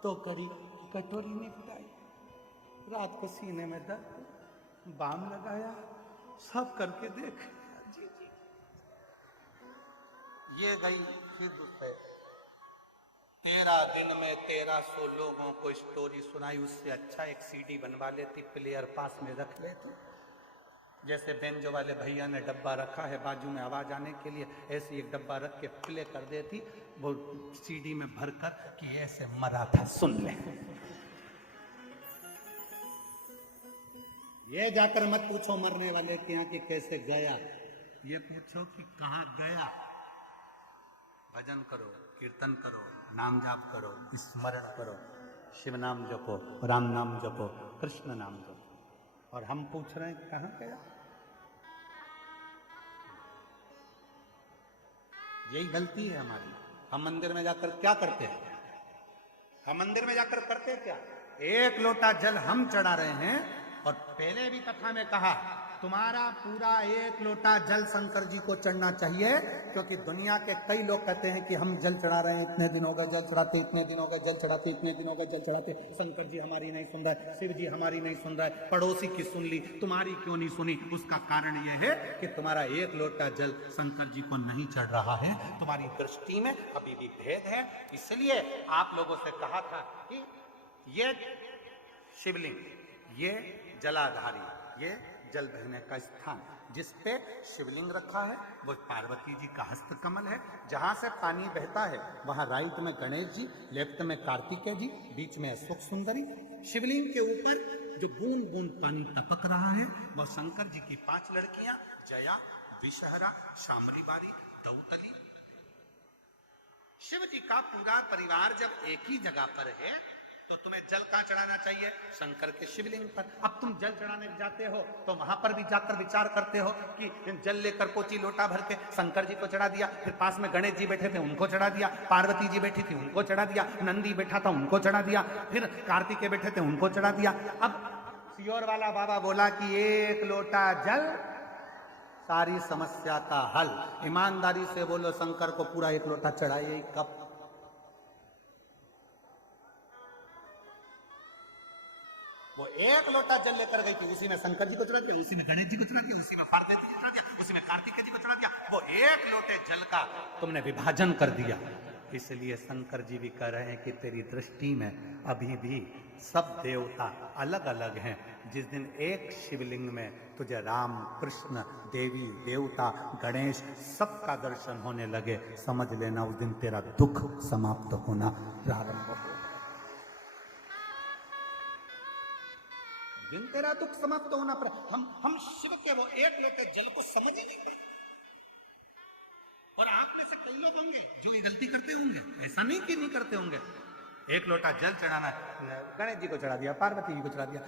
2 कड़ी कटोरी निपटाई, रात को सीने में दर्द, बाम लगाया, सब करके देख। जी ये गई, फिर दूसरे 13 दिन में 1300 लोगों को स्टोरी सुनाई। उससे अच्छा एक सीडी बनवा लेती, प्लेयर पास में रख लेती, जैसे बेंजो वाले भैया ने डब्बा रखा है बाजू में आवाज आने के लिए, ऐसे एक डब्बा रख के प्ले कर देती, वो सीडी में भरकर कि ऐसे मरा था सुन ले। ये जाकर मत पूछो मरने वाले के यहाँ कि कैसे गया, ये पूछो कि कहाँ गया। भजन करो, कीर्तन करो, नाम जाप करो, स्मरण करो, शिव नाम जपो, राम नाम जपो, कृष्ण नाम जपो। और हम पूछ रहे हैं कहाँ गया? यही गलती है हमारी। हम मंदिर में जाकर क्या करते हैं? हम मंदिर में जाकर करते क्या? 1 लोटा जल हम चढ़ा रहे हैं, और पहले भी कथा में कहा तुम्हारा पूरा 1 लोटा जल शंकर जी को चढ़ना चाहिए, क्योंकि दुनिया के कई लोग कहते हैं कि हम जल चढ़ा रहे हैं, इतने दिन हो गए जल चढ़ाते, इतने दिन हो गए जल चढ़ाते, इतने दिन हो गए जल चढ़ाते, शंकर जी हमारी नहीं सुन रहे, शिव जी हमारी नहीं सुन रहे, पड़ोसी की सुन ली, तुम्हारी क्यों नहीं सुनी? उसका कारण यह है कि तुम्हारा 1 लोटा जल शंकर जी को नहीं चढ़ रहा है, तुम्हारी दृष्टि में अभी भी भेद है। इसलिए आप लोगों से कहा था कि ये शिवलिंग, ये जलाधारी, ये जल बहने का स्थान, जिस पे शिवलिंग रखा है वो पार्वती जी का हस्त कमल है। जहां से पानी बहता है वहां राइट में गणेश जी, लेफ्ट में कार्तिकेय जी, बीच में अशोक सुंदरी। शिवलिंग के ऊपर जो बूंद बूंद पानी टपक रहा है वह शंकर जी की 5 लड़कियां, जया, विषहरा, शामरी बारी, दौतली। शिव जी का पूरा परिवार जब एक ही जगह पर है तो तुम्हें जल कहां चढ़ाना चाहिए? शंकर के शिवलिंग पर। अब तुम जल चढ़ाने जाते हो तो वहां पर भी जाकर विचार करते हो कि जल लेकर पोची लोटा भर के शंकर जी को चढ़ा दिया, फिर पास में गणेश जी बैठे थे उनको चढ़ा दिया, पार्वती जी बैठी थी उनको चढ़ा दिया, नंदी बैठा था उनको चढ़ा दिया, फिर कार्तिकेय बैठे थे उनको चढ़ा दिया। अब सियोर वाला बाबा बोला कि 1 लोटा जल सारी समस्या का हल। ईमानदारी से बोलो, शंकर को पूरा 1 लोटा चढ़ाइए कब? वो 1 लोटा जल लेकर गई थी, उसी में शंकर जी को चढ़ा दिया, उसी में गणेश जी को चढ़ा दिया, उसी में पार्वती जी को चढ़ा दिया, उसी में कार्तिकेय जी को चढ़ा दिया। वो 1 लोटे जल का तुमने विभाजन कर दिया। इसलिए शंकर जी भी कह रहे हैं कि तेरी दृष्टि में अभी भी सब देवता अलग अलग हैं। जिस दिन एक शिवलिंग में तुझे राम, कृष्ण, देवी, देवता, गणेश सबका दर्शन होने लगे, समझ लेना उस दिन तेरा दुख समाप्त होना प्रारंभ हो। दिन तेरा दुख समाप्त होना पर हम शिव के वो 1 लोटे जल को समझ ही नहीं पाए। और आप में से कई लोग होंगे जो ये गलती करते होंगे, ऐसा नहीं कि नहीं करते होंगे। 1 लोटा जल चढ़ाना, गणेश जी को चढ़ा दिया, पार्वती जी को चढ़ा दिया,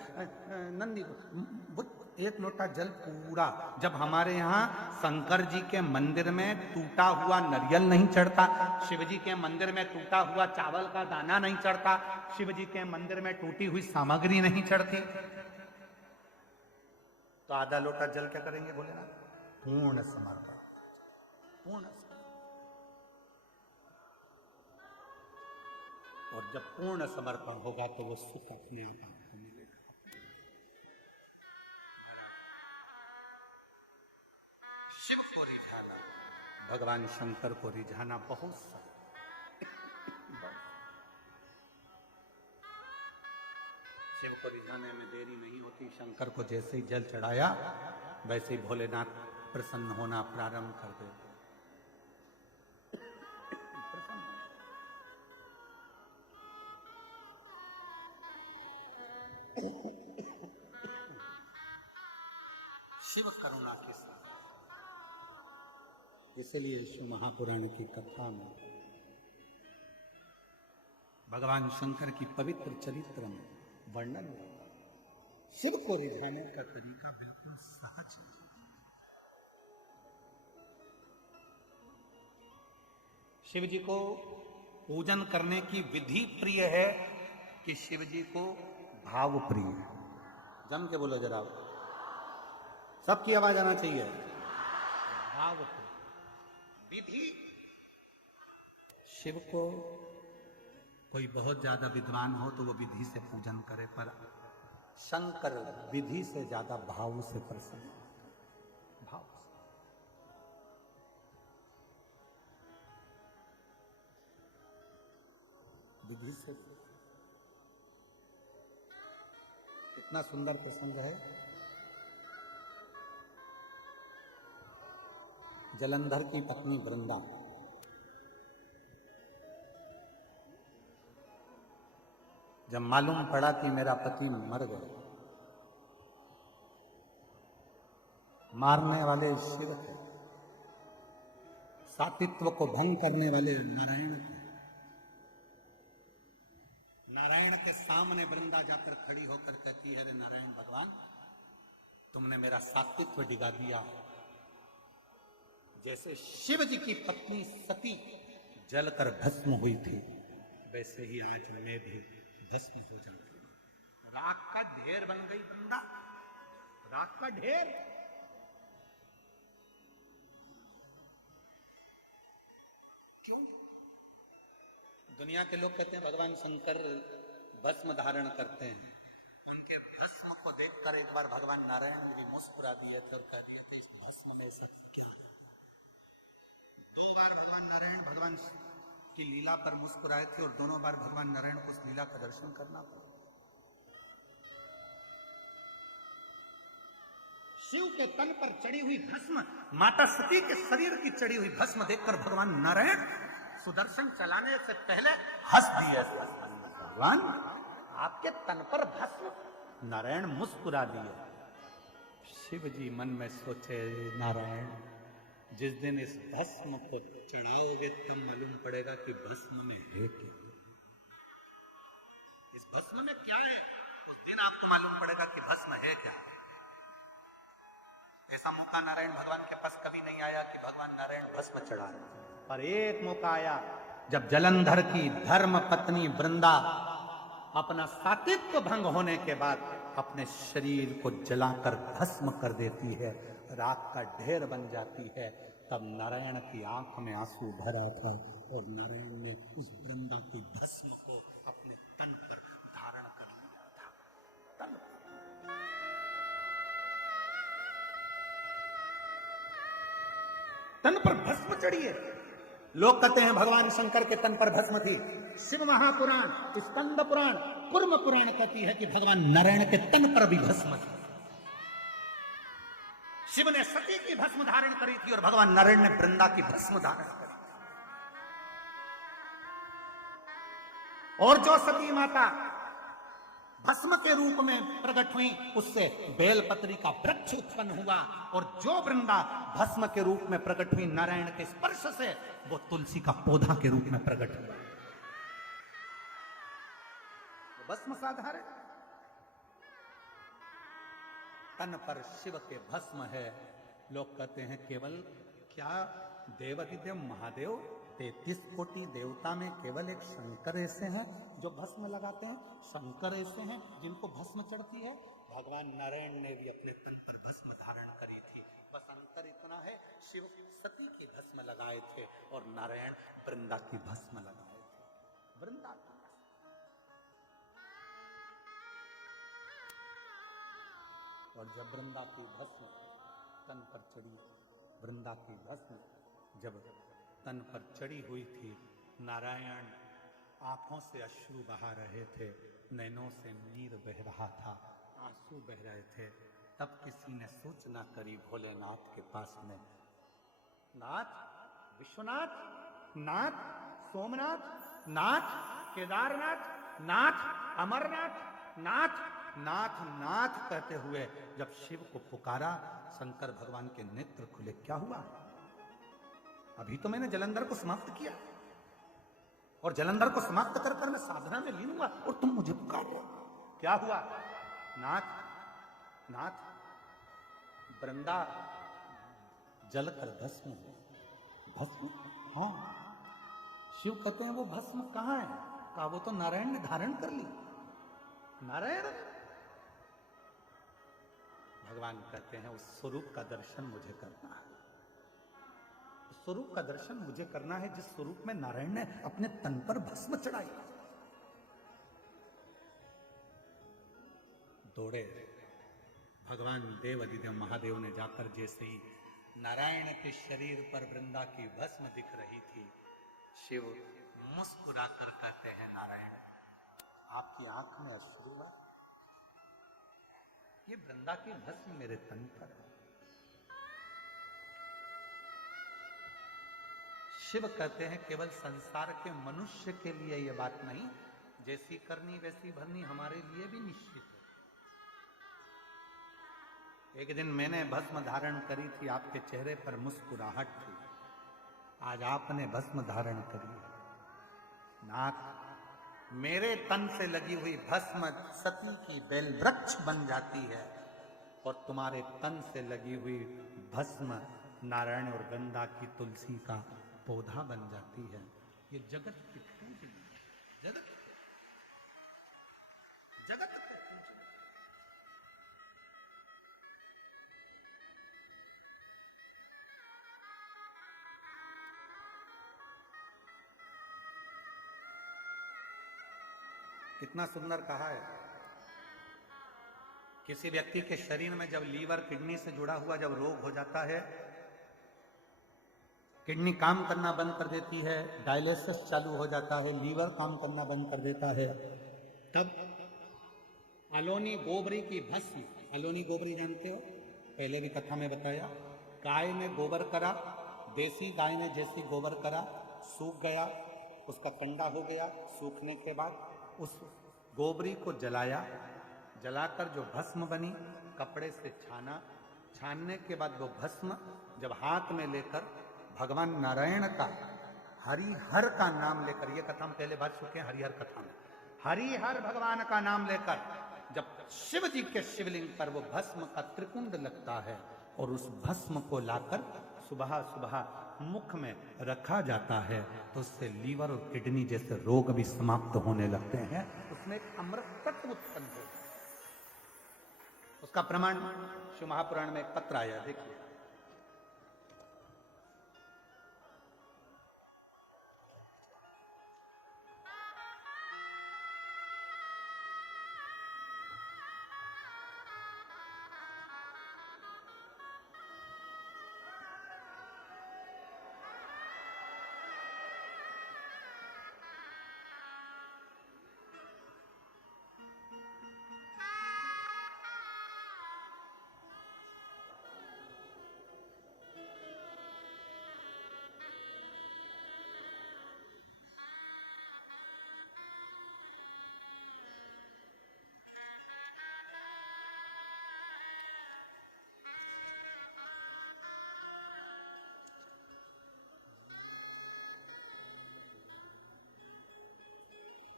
नंदी को। 1 लोटा जल पूरा। जब हमारे यहाँ शंकर जी के मंदिर में टूटा हुआ नारियल नहीं चढ़ता, शिव जी के मंदिर में टूटा हुआ चावल का दाना नहीं चढ़ता, शिव जी के मंदिर में टूटी हुई सामग्री नहीं चढ़ती, तो आधा लोटा जल क्या करेंगे बोले ना? पूर्ण समर्पण, पूर्ण समर्पण। और जब पूर्ण समर्पण होगा तो वो सुख अपने आप आपको मिलेगा। रिझाना, भगवान शंकर को रिझाना बहुत सरल। शिव को रिझाने में देरी नहीं होती। शंकर को जैसे ही जल चढ़ाया वैसे ही भोलेनाथ प्रसन्न होना प्रारंभ कर देते। शिव करुणा के साथ, इसलिए शिव महापुराण की कथा में भगवान शंकर की पवित्र चरित्र में वर्णन होता है। शिव को रिझाने का तरीका बिल्कुल सहज है। शिव जी को पूजन करने की विधि प्रिय है कि शिव जी को भाव प्रिय है? जम के बोलो जरा, सबकी आवाज आना चाहिए। भाव प्रिय विधि। शिव को कोई बहुत ज्यादा विद्वान हो तो वो विधि से पूजन करे, पर शंकर विधि से ज्यादा भाव से प्रसन्न। भाव से। विधि से। कितना सुंदर प्रसंग है। जलंधर की पत्नी वृंदा जब मालूम पड़ा कि मेरा पति मर गया, मारने वाले शिव थे, सातित्व को भंग करने वाले नारायण थे। नारायण के सामने वृंदा जाकर खड़ी होकर कहती है, नारायण भगवान, तुमने मेरा सातित्व डिगा दिया। जैसे शिव जी की पत्नी सती जलकर भस्म हुई थी, वैसे ही आज मैं भी भस्म हो जाती हूं। राख का ढेर बन गई वृंदा, राख का ढेर। क्यों? दुनिया के लोग कहते हैं भगवान शंकर भस्म धारण करते हैं। उनके भस्म को देखकर एक बार भगवान नारायण जी मुस्कुरा दिए थे और कह दिए थे, इस भस्म में ऐसा क्या है? 2 बार भगवान नारायण भगवान की लीला पर मुस्कुराए थे और दोनों बार भगवान नारायण को उस लीला का दर्शन करना पड़ा। शिव के तन पर चढ़ी हुई भस्म, माता सती के शरीर की चढ़ी हुई भस्म देखकर भगवान नारायण सुदर्शन चलाने से पहले हंस दिए। भगवान, आपके तन पर भस्म। नारायण मुस्कुरा दिए। शिव जी मन में सोचे, नारायण, जिस दिन इस भस्म को चढ़ाओगे तब मालूम पड़ेगा कि भस्म में है क्या। इस भस्म में क्या है, उस दिन आपको मालूम पड़ेगा कि भस्म है क्या। ऐसा मौका नारायण भगवान के पास कभी नहीं आया कि भगवान नारायण भस्म चढ़ाए, पर एक मौका आया जब जलंधर की धर्म पत्नी वृंदा अपना सातित्व भंग होने के बाद अपने शरीर को जलाकर भस्म कर देती है, राख का ढेर बन जाती है। तब नारायण की आंख में आंसू भरा था और नारायण ने उस वृंदा की भस्म को अपने तन पर धारण कर लिया था। तन पर भस्म चढ़ी है। लोग कहते हैं भगवान शंकर के तन पर भस्म थी। शिव महापुराण, स्कंद पुराण, कुर्म पुराण कहती है कि भगवान नारायण के तन पर भी भस्म थी। शिव ने सती की भस्म धारण करी थी और भगवान नारायण ने वृंदा की भस्म धारण करी। और जो सती माता भस्म के रूप में प्रकट हुई, उससे बेलपत्री का वृक्ष उत्पन्न हुआ, और जो वृंदा भस्म के रूप में प्रकट हुई नारायण के स्पर्श से, वो तुलसी का पौधा के रूप में प्रकट हुआ। भस्म साधारण, तन पर शिव के भस्म है। लोग कहते हैं केवल क्या देवादिदेव महादेव 33 कोटि देवता में केवल एक शंकर ऐसे हैं जो भस्म लगाते हैं? शंकर ऐसे हैं जिनको भस्म चढ़ती है? भगवान नारायण ने भी अपने तन पर भस्म धारण करी थी। बस अंतर इतना है, शिव सती की भस्म लगाए थे और नारायण वृंदा की भस्म लगाए थे। वृंदा की और जब वृंदा की भस्म तन पर चढ़ी वृंदा की भस्म जब तन पर चढ़ी हुई थी, नारायण आंखों से अश्रु बहा रहे थे, नैनों से नीर बह रहा था, आंसू बह रहे थे। तब किसी ने सूचना करी भोलेनाथ के पास में, नाथ, विश्वनाथ, नाथ, सोमनाथ, नाथ, केदारनाथ, नाथ, अमरनाथ, नाथ, नाथ, नाथ कहते हुए जब शिव को पुकारा, शंकर भगवान के नेत्र खुले। क्या हुआ? अभी तो मैंने जलंधर को समाप्त किया और जलंधर को समाप्त कर कर मैं साधना में लीन हुआ और तुम मुझे पुकार रहे हो। क्या हुआ? नाथ, नाथ, वृंदा जलकर भस्म हो। भस्म? हाँ। शिव कहते हैं वो भस्म कहां है? कहा वो तो नारायण ने धारण कर ली। नारायण? भगवान कहते हैं उस स्वरूप का दर्शन मुझे करना है। उस स्वरूप का दर्शन मुझे करना है जिस स्वरूप में नारायण ने अपने तन पर भस्म चढ़ाई। दौड़े भगवान देव अधिदेव महादेव ने जाकर, जैसे ही नारायण के शरीर पर वृंदा की भस्म दिख रही थी, शिव मुस्कुराकर कहते हैं, नारायण आपकी आंख में अश्रु है, ये वृंदा की भस्म मेरे तन पर है। शिव कहते हैं केवल संसार के मनुष्य के लिए यह बात नहीं, जैसी करनी वैसी भरनी हमारे लिए भी निश्चित है। एक दिन मैंने भस्म धारण करी थी, आपके चेहरे पर मुस्कुराहट थी, आज आपने भस्म धारण करी। नाथ, मेरे तन से लगी हुई भस्म सती की बेल वृक्ष बन जाती है और तुम्हारे तन से लगी हुई भस्म नारायण और वृंदा की तुलसी का पौधा बन जाती है। ये जगत की पूजन, जगत जगत को पूजन। कितना सुंदर कहा है। किसी व्यक्ति के शरीर में जब लीवर किडनी से जुड़ा हुआ जब रोग हो जाता है, किडनी काम करना बंद कर देती है, डायलिसिस चालू हो जाता है, लीवर काम करना बंद कर देता है, तब अलोनी गोबरी की भस्म, अलोनी गोबरी जानते हो, पहले भी कथा में बताया, गाय ने गोबर करा, देसी गाय ने जैसी गोबर करा, सूख गया, उसका कंडा हो गया, सूखने के बाद उस गोबरी को जलाया, जलाकर जो भस्म बनी कपड़े से छाना, छानने के बाद वो भस्म जब हाथ में लेकर भगवान नारायण का हरिहर का नाम लेकर, ये कथा हम पहले बात चुके हैं हरिहर कथा में, हरिहर भगवान का नाम लेकर जब शिव जी के शिवलिंग पर वो भस्म का त्रिकुंड लगता है और उस भस्म को लाकर सुबह सुबह मुख में रखा जाता है, तो उससे लीवर और किडनी जैसे रोग भी समाप्त होने लगते हैं, उसमें एक अमृत तत्व उत्पन्न होता है। उसका प्रमाण शिव महापुराण में एक पत्र आया, देखिए।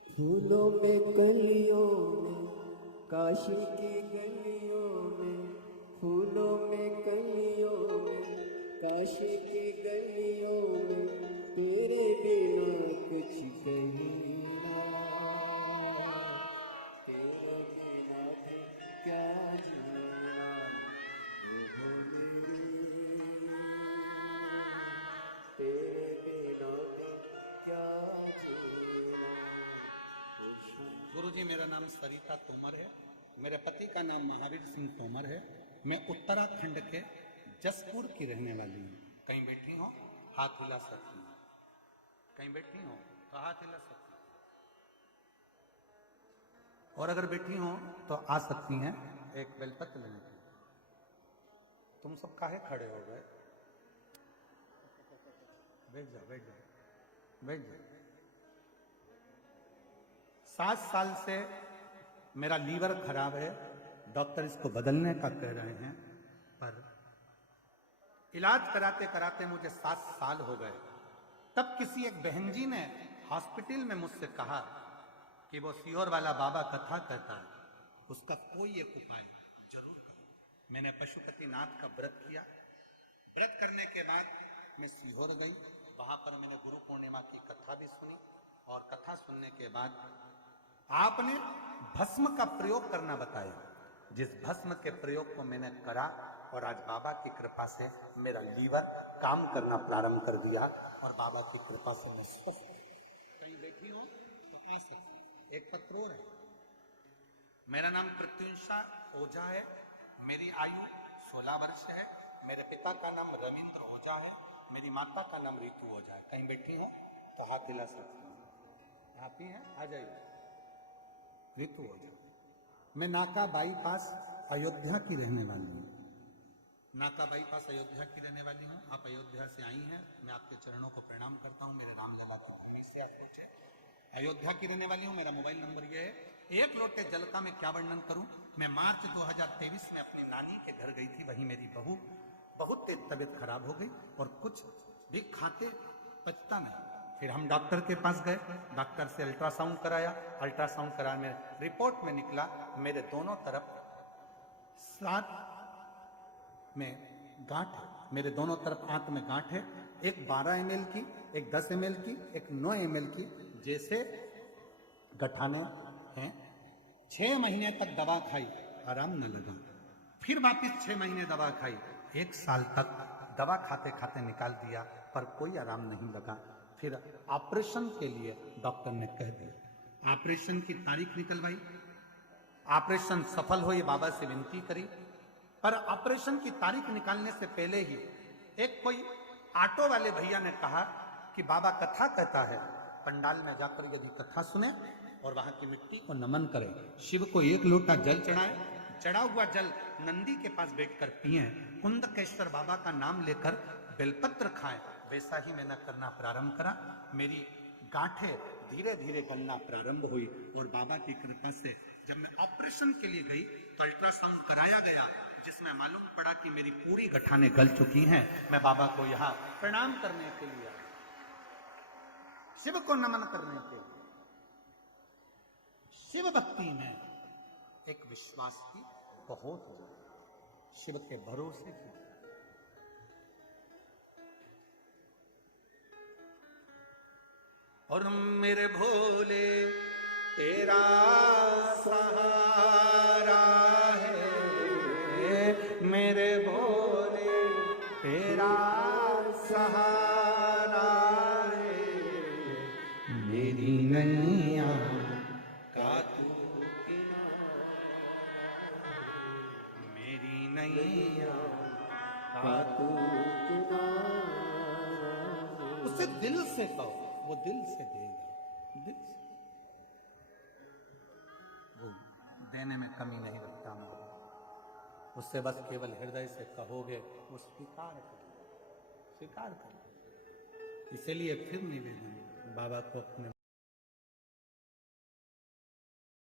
फूलों में कलियों में, काशी की गलियों में, फूलों में कलियों में, काशी की गलियों में, तेरे बिना कुछ कहना, तेरे बिना भी क्या जीना, वो मेरी, तेरे बिना भी क्या जीना। गुरुजी, मेरा नाम सरिता तोमर है, मेरे पति का नाम महावीर सिंह तोमर है। मैं उत्तराखंड के जसपुर की रहने वाली हूँ। कहीं बैठी हो हाथ हिला सकती हैं, कहीं बैठी हो तो हाथ हिला सकती हैं, और अगर बैठी हो तो आ सकती हैं एक बेलपत्र लेने के लिए। तुम सब काहे खड़े हो गए? बैठ जाओ बैठ जाओ बैठ जाओ। 7 साल से मेरा लीवर खराब है, डॉक्टर इसको बदलने का कह रहे हैं, पर इलाज कराते कराते मुझे 7 साल हो गए। तब किसी एक बहन जी ने हॉस्पिटल में मुझसे कहा कि वो सीहोर वाला बाबा कथा कहता है, उसका कोई एक उपाय जरूर करो। मैंने पशुपतिनाथ का व्रत किया। व्रत करने के बाद मैं सीहोर गई, वहां पर मैंने गुरु पूर्णिमा की कथा भी सुनी, और कथा सुनने के बाद आपने भस्म का प्रयोग करना बताया। जिस भस्म के प्रयोग को मैंने करा, और आज बाबा की कृपा से मेरा लीवर काम करना प्रारंभ कर दिया, और बाबा की कृपा से मैं स्वस्थ। कहीं बैठी हो तो आ सकती। एक पत्र और है। मेरा नाम प्रत्युषा ओझा है, मेरी आयु 16 वर्ष है, मेरे पिता का नाम रविंद्र ओझा है, मेरी माता का नाम ऋतु ओझा है। कहीं बैठी हो तो हाथ हिला सकती हैं। आप ही हैं, आ जाइए। ऋतु ओझा। मैं नाका बाईपास अयोध्या की रहने वाली हूँ। नाका बाईपास अयोध्या की रहने वाली हूँ। आप अयोध्या से आई हैं, मैं आपके चरणों को प्रणाम करता हूँ। मेरे रामलला की कृपा से आप पहुंचे। अयोध्या की रहने वाली हूँ। मेरा मोबाइल नंबर ये है। एक लोटे जल का मैं क्या वर्णन करूं। मैं मार्च 2023 में अपनी नानी के घर गई थी। वहीं मेरी बहू बहुत तेज तबीयत खराब हो गई, और कुछ भी खाते पचता नहीं। फिर हम डॉक्टर के पास गए, डॉक्टर से अल्ट्रासाउंड कराया। अल्ट्रासाउंड कराने में रिपोर्ट में निकला मेरे दोनों तरफ 7 में गांठ है। मेरे दोनों तरफ आंत में गांठ है। एक 12 ml की, एक 10 ml की, एक 9 ml की, जैसे गठाने हैं। 6 महीने तक दवा खाई, आराम न लगा। फिर वापिस 6 महीने दवा खाई। 1 साल तक दवा खाते खाते निकाल दिया, पर कोई आराम नहीं लगा। फिर ऑपरेशन के लिए डॉक्टर ने कह दिया। ऑपरेशन की तारीख निकलवाई, ऑपरेशन सफल हुई, बाबा से विनती करी, पर ऑपरेशन की तारीख निकालने से पहले ही एक कोई ऑटो वाले भैया ने कहा कि बाबा कथा कहता है, पंडाल में जाकर यदि कथा सुने और वहां की मिट्टी को नमन करें, शिव को 1 लोटा जल चढ़ाएं, चढ़ा हुआ जल नंदी के पास बैठकर पिएं, कुंदकेश्वर बाबा का नाम लेकर बेलपत्र खाएं, वैसा ही मैंने करना प्रारंभ करा। मेरी गांठें धीरे धीरे गलना प्रारंभ हुई, और बाबा की कृपा से जब मैं ऑपरेशन के लिए गई तो अल्ट्रासाउंड कराया गया, जिसमें मालूम पड़ा कि मेरी पूरी गठाने गल चुकी हैं। मैं बाबा को यहाँ प्रणाम करने के लिए, शिव को नमन करने के लिए। शिव भक्ति में एक विश्वास की बहुत जरूरत, शिव के भरोसे की। और मेरे भोले तेरा सहारा है, मेरे भोले तेरा सहारा है, मेरी नैया का तू किनारा, मेरी नैया का तू किनारा। उसे दिल से कहो, वो दिल से देगा, दिल से। वो देने में कमी नहीं रखता मैं, उससे बस केवल हृदय से कहोगे, वो स्वीकार कर, स्वीकार कर। इसीलिए फिर निवेदन बाबा को अपने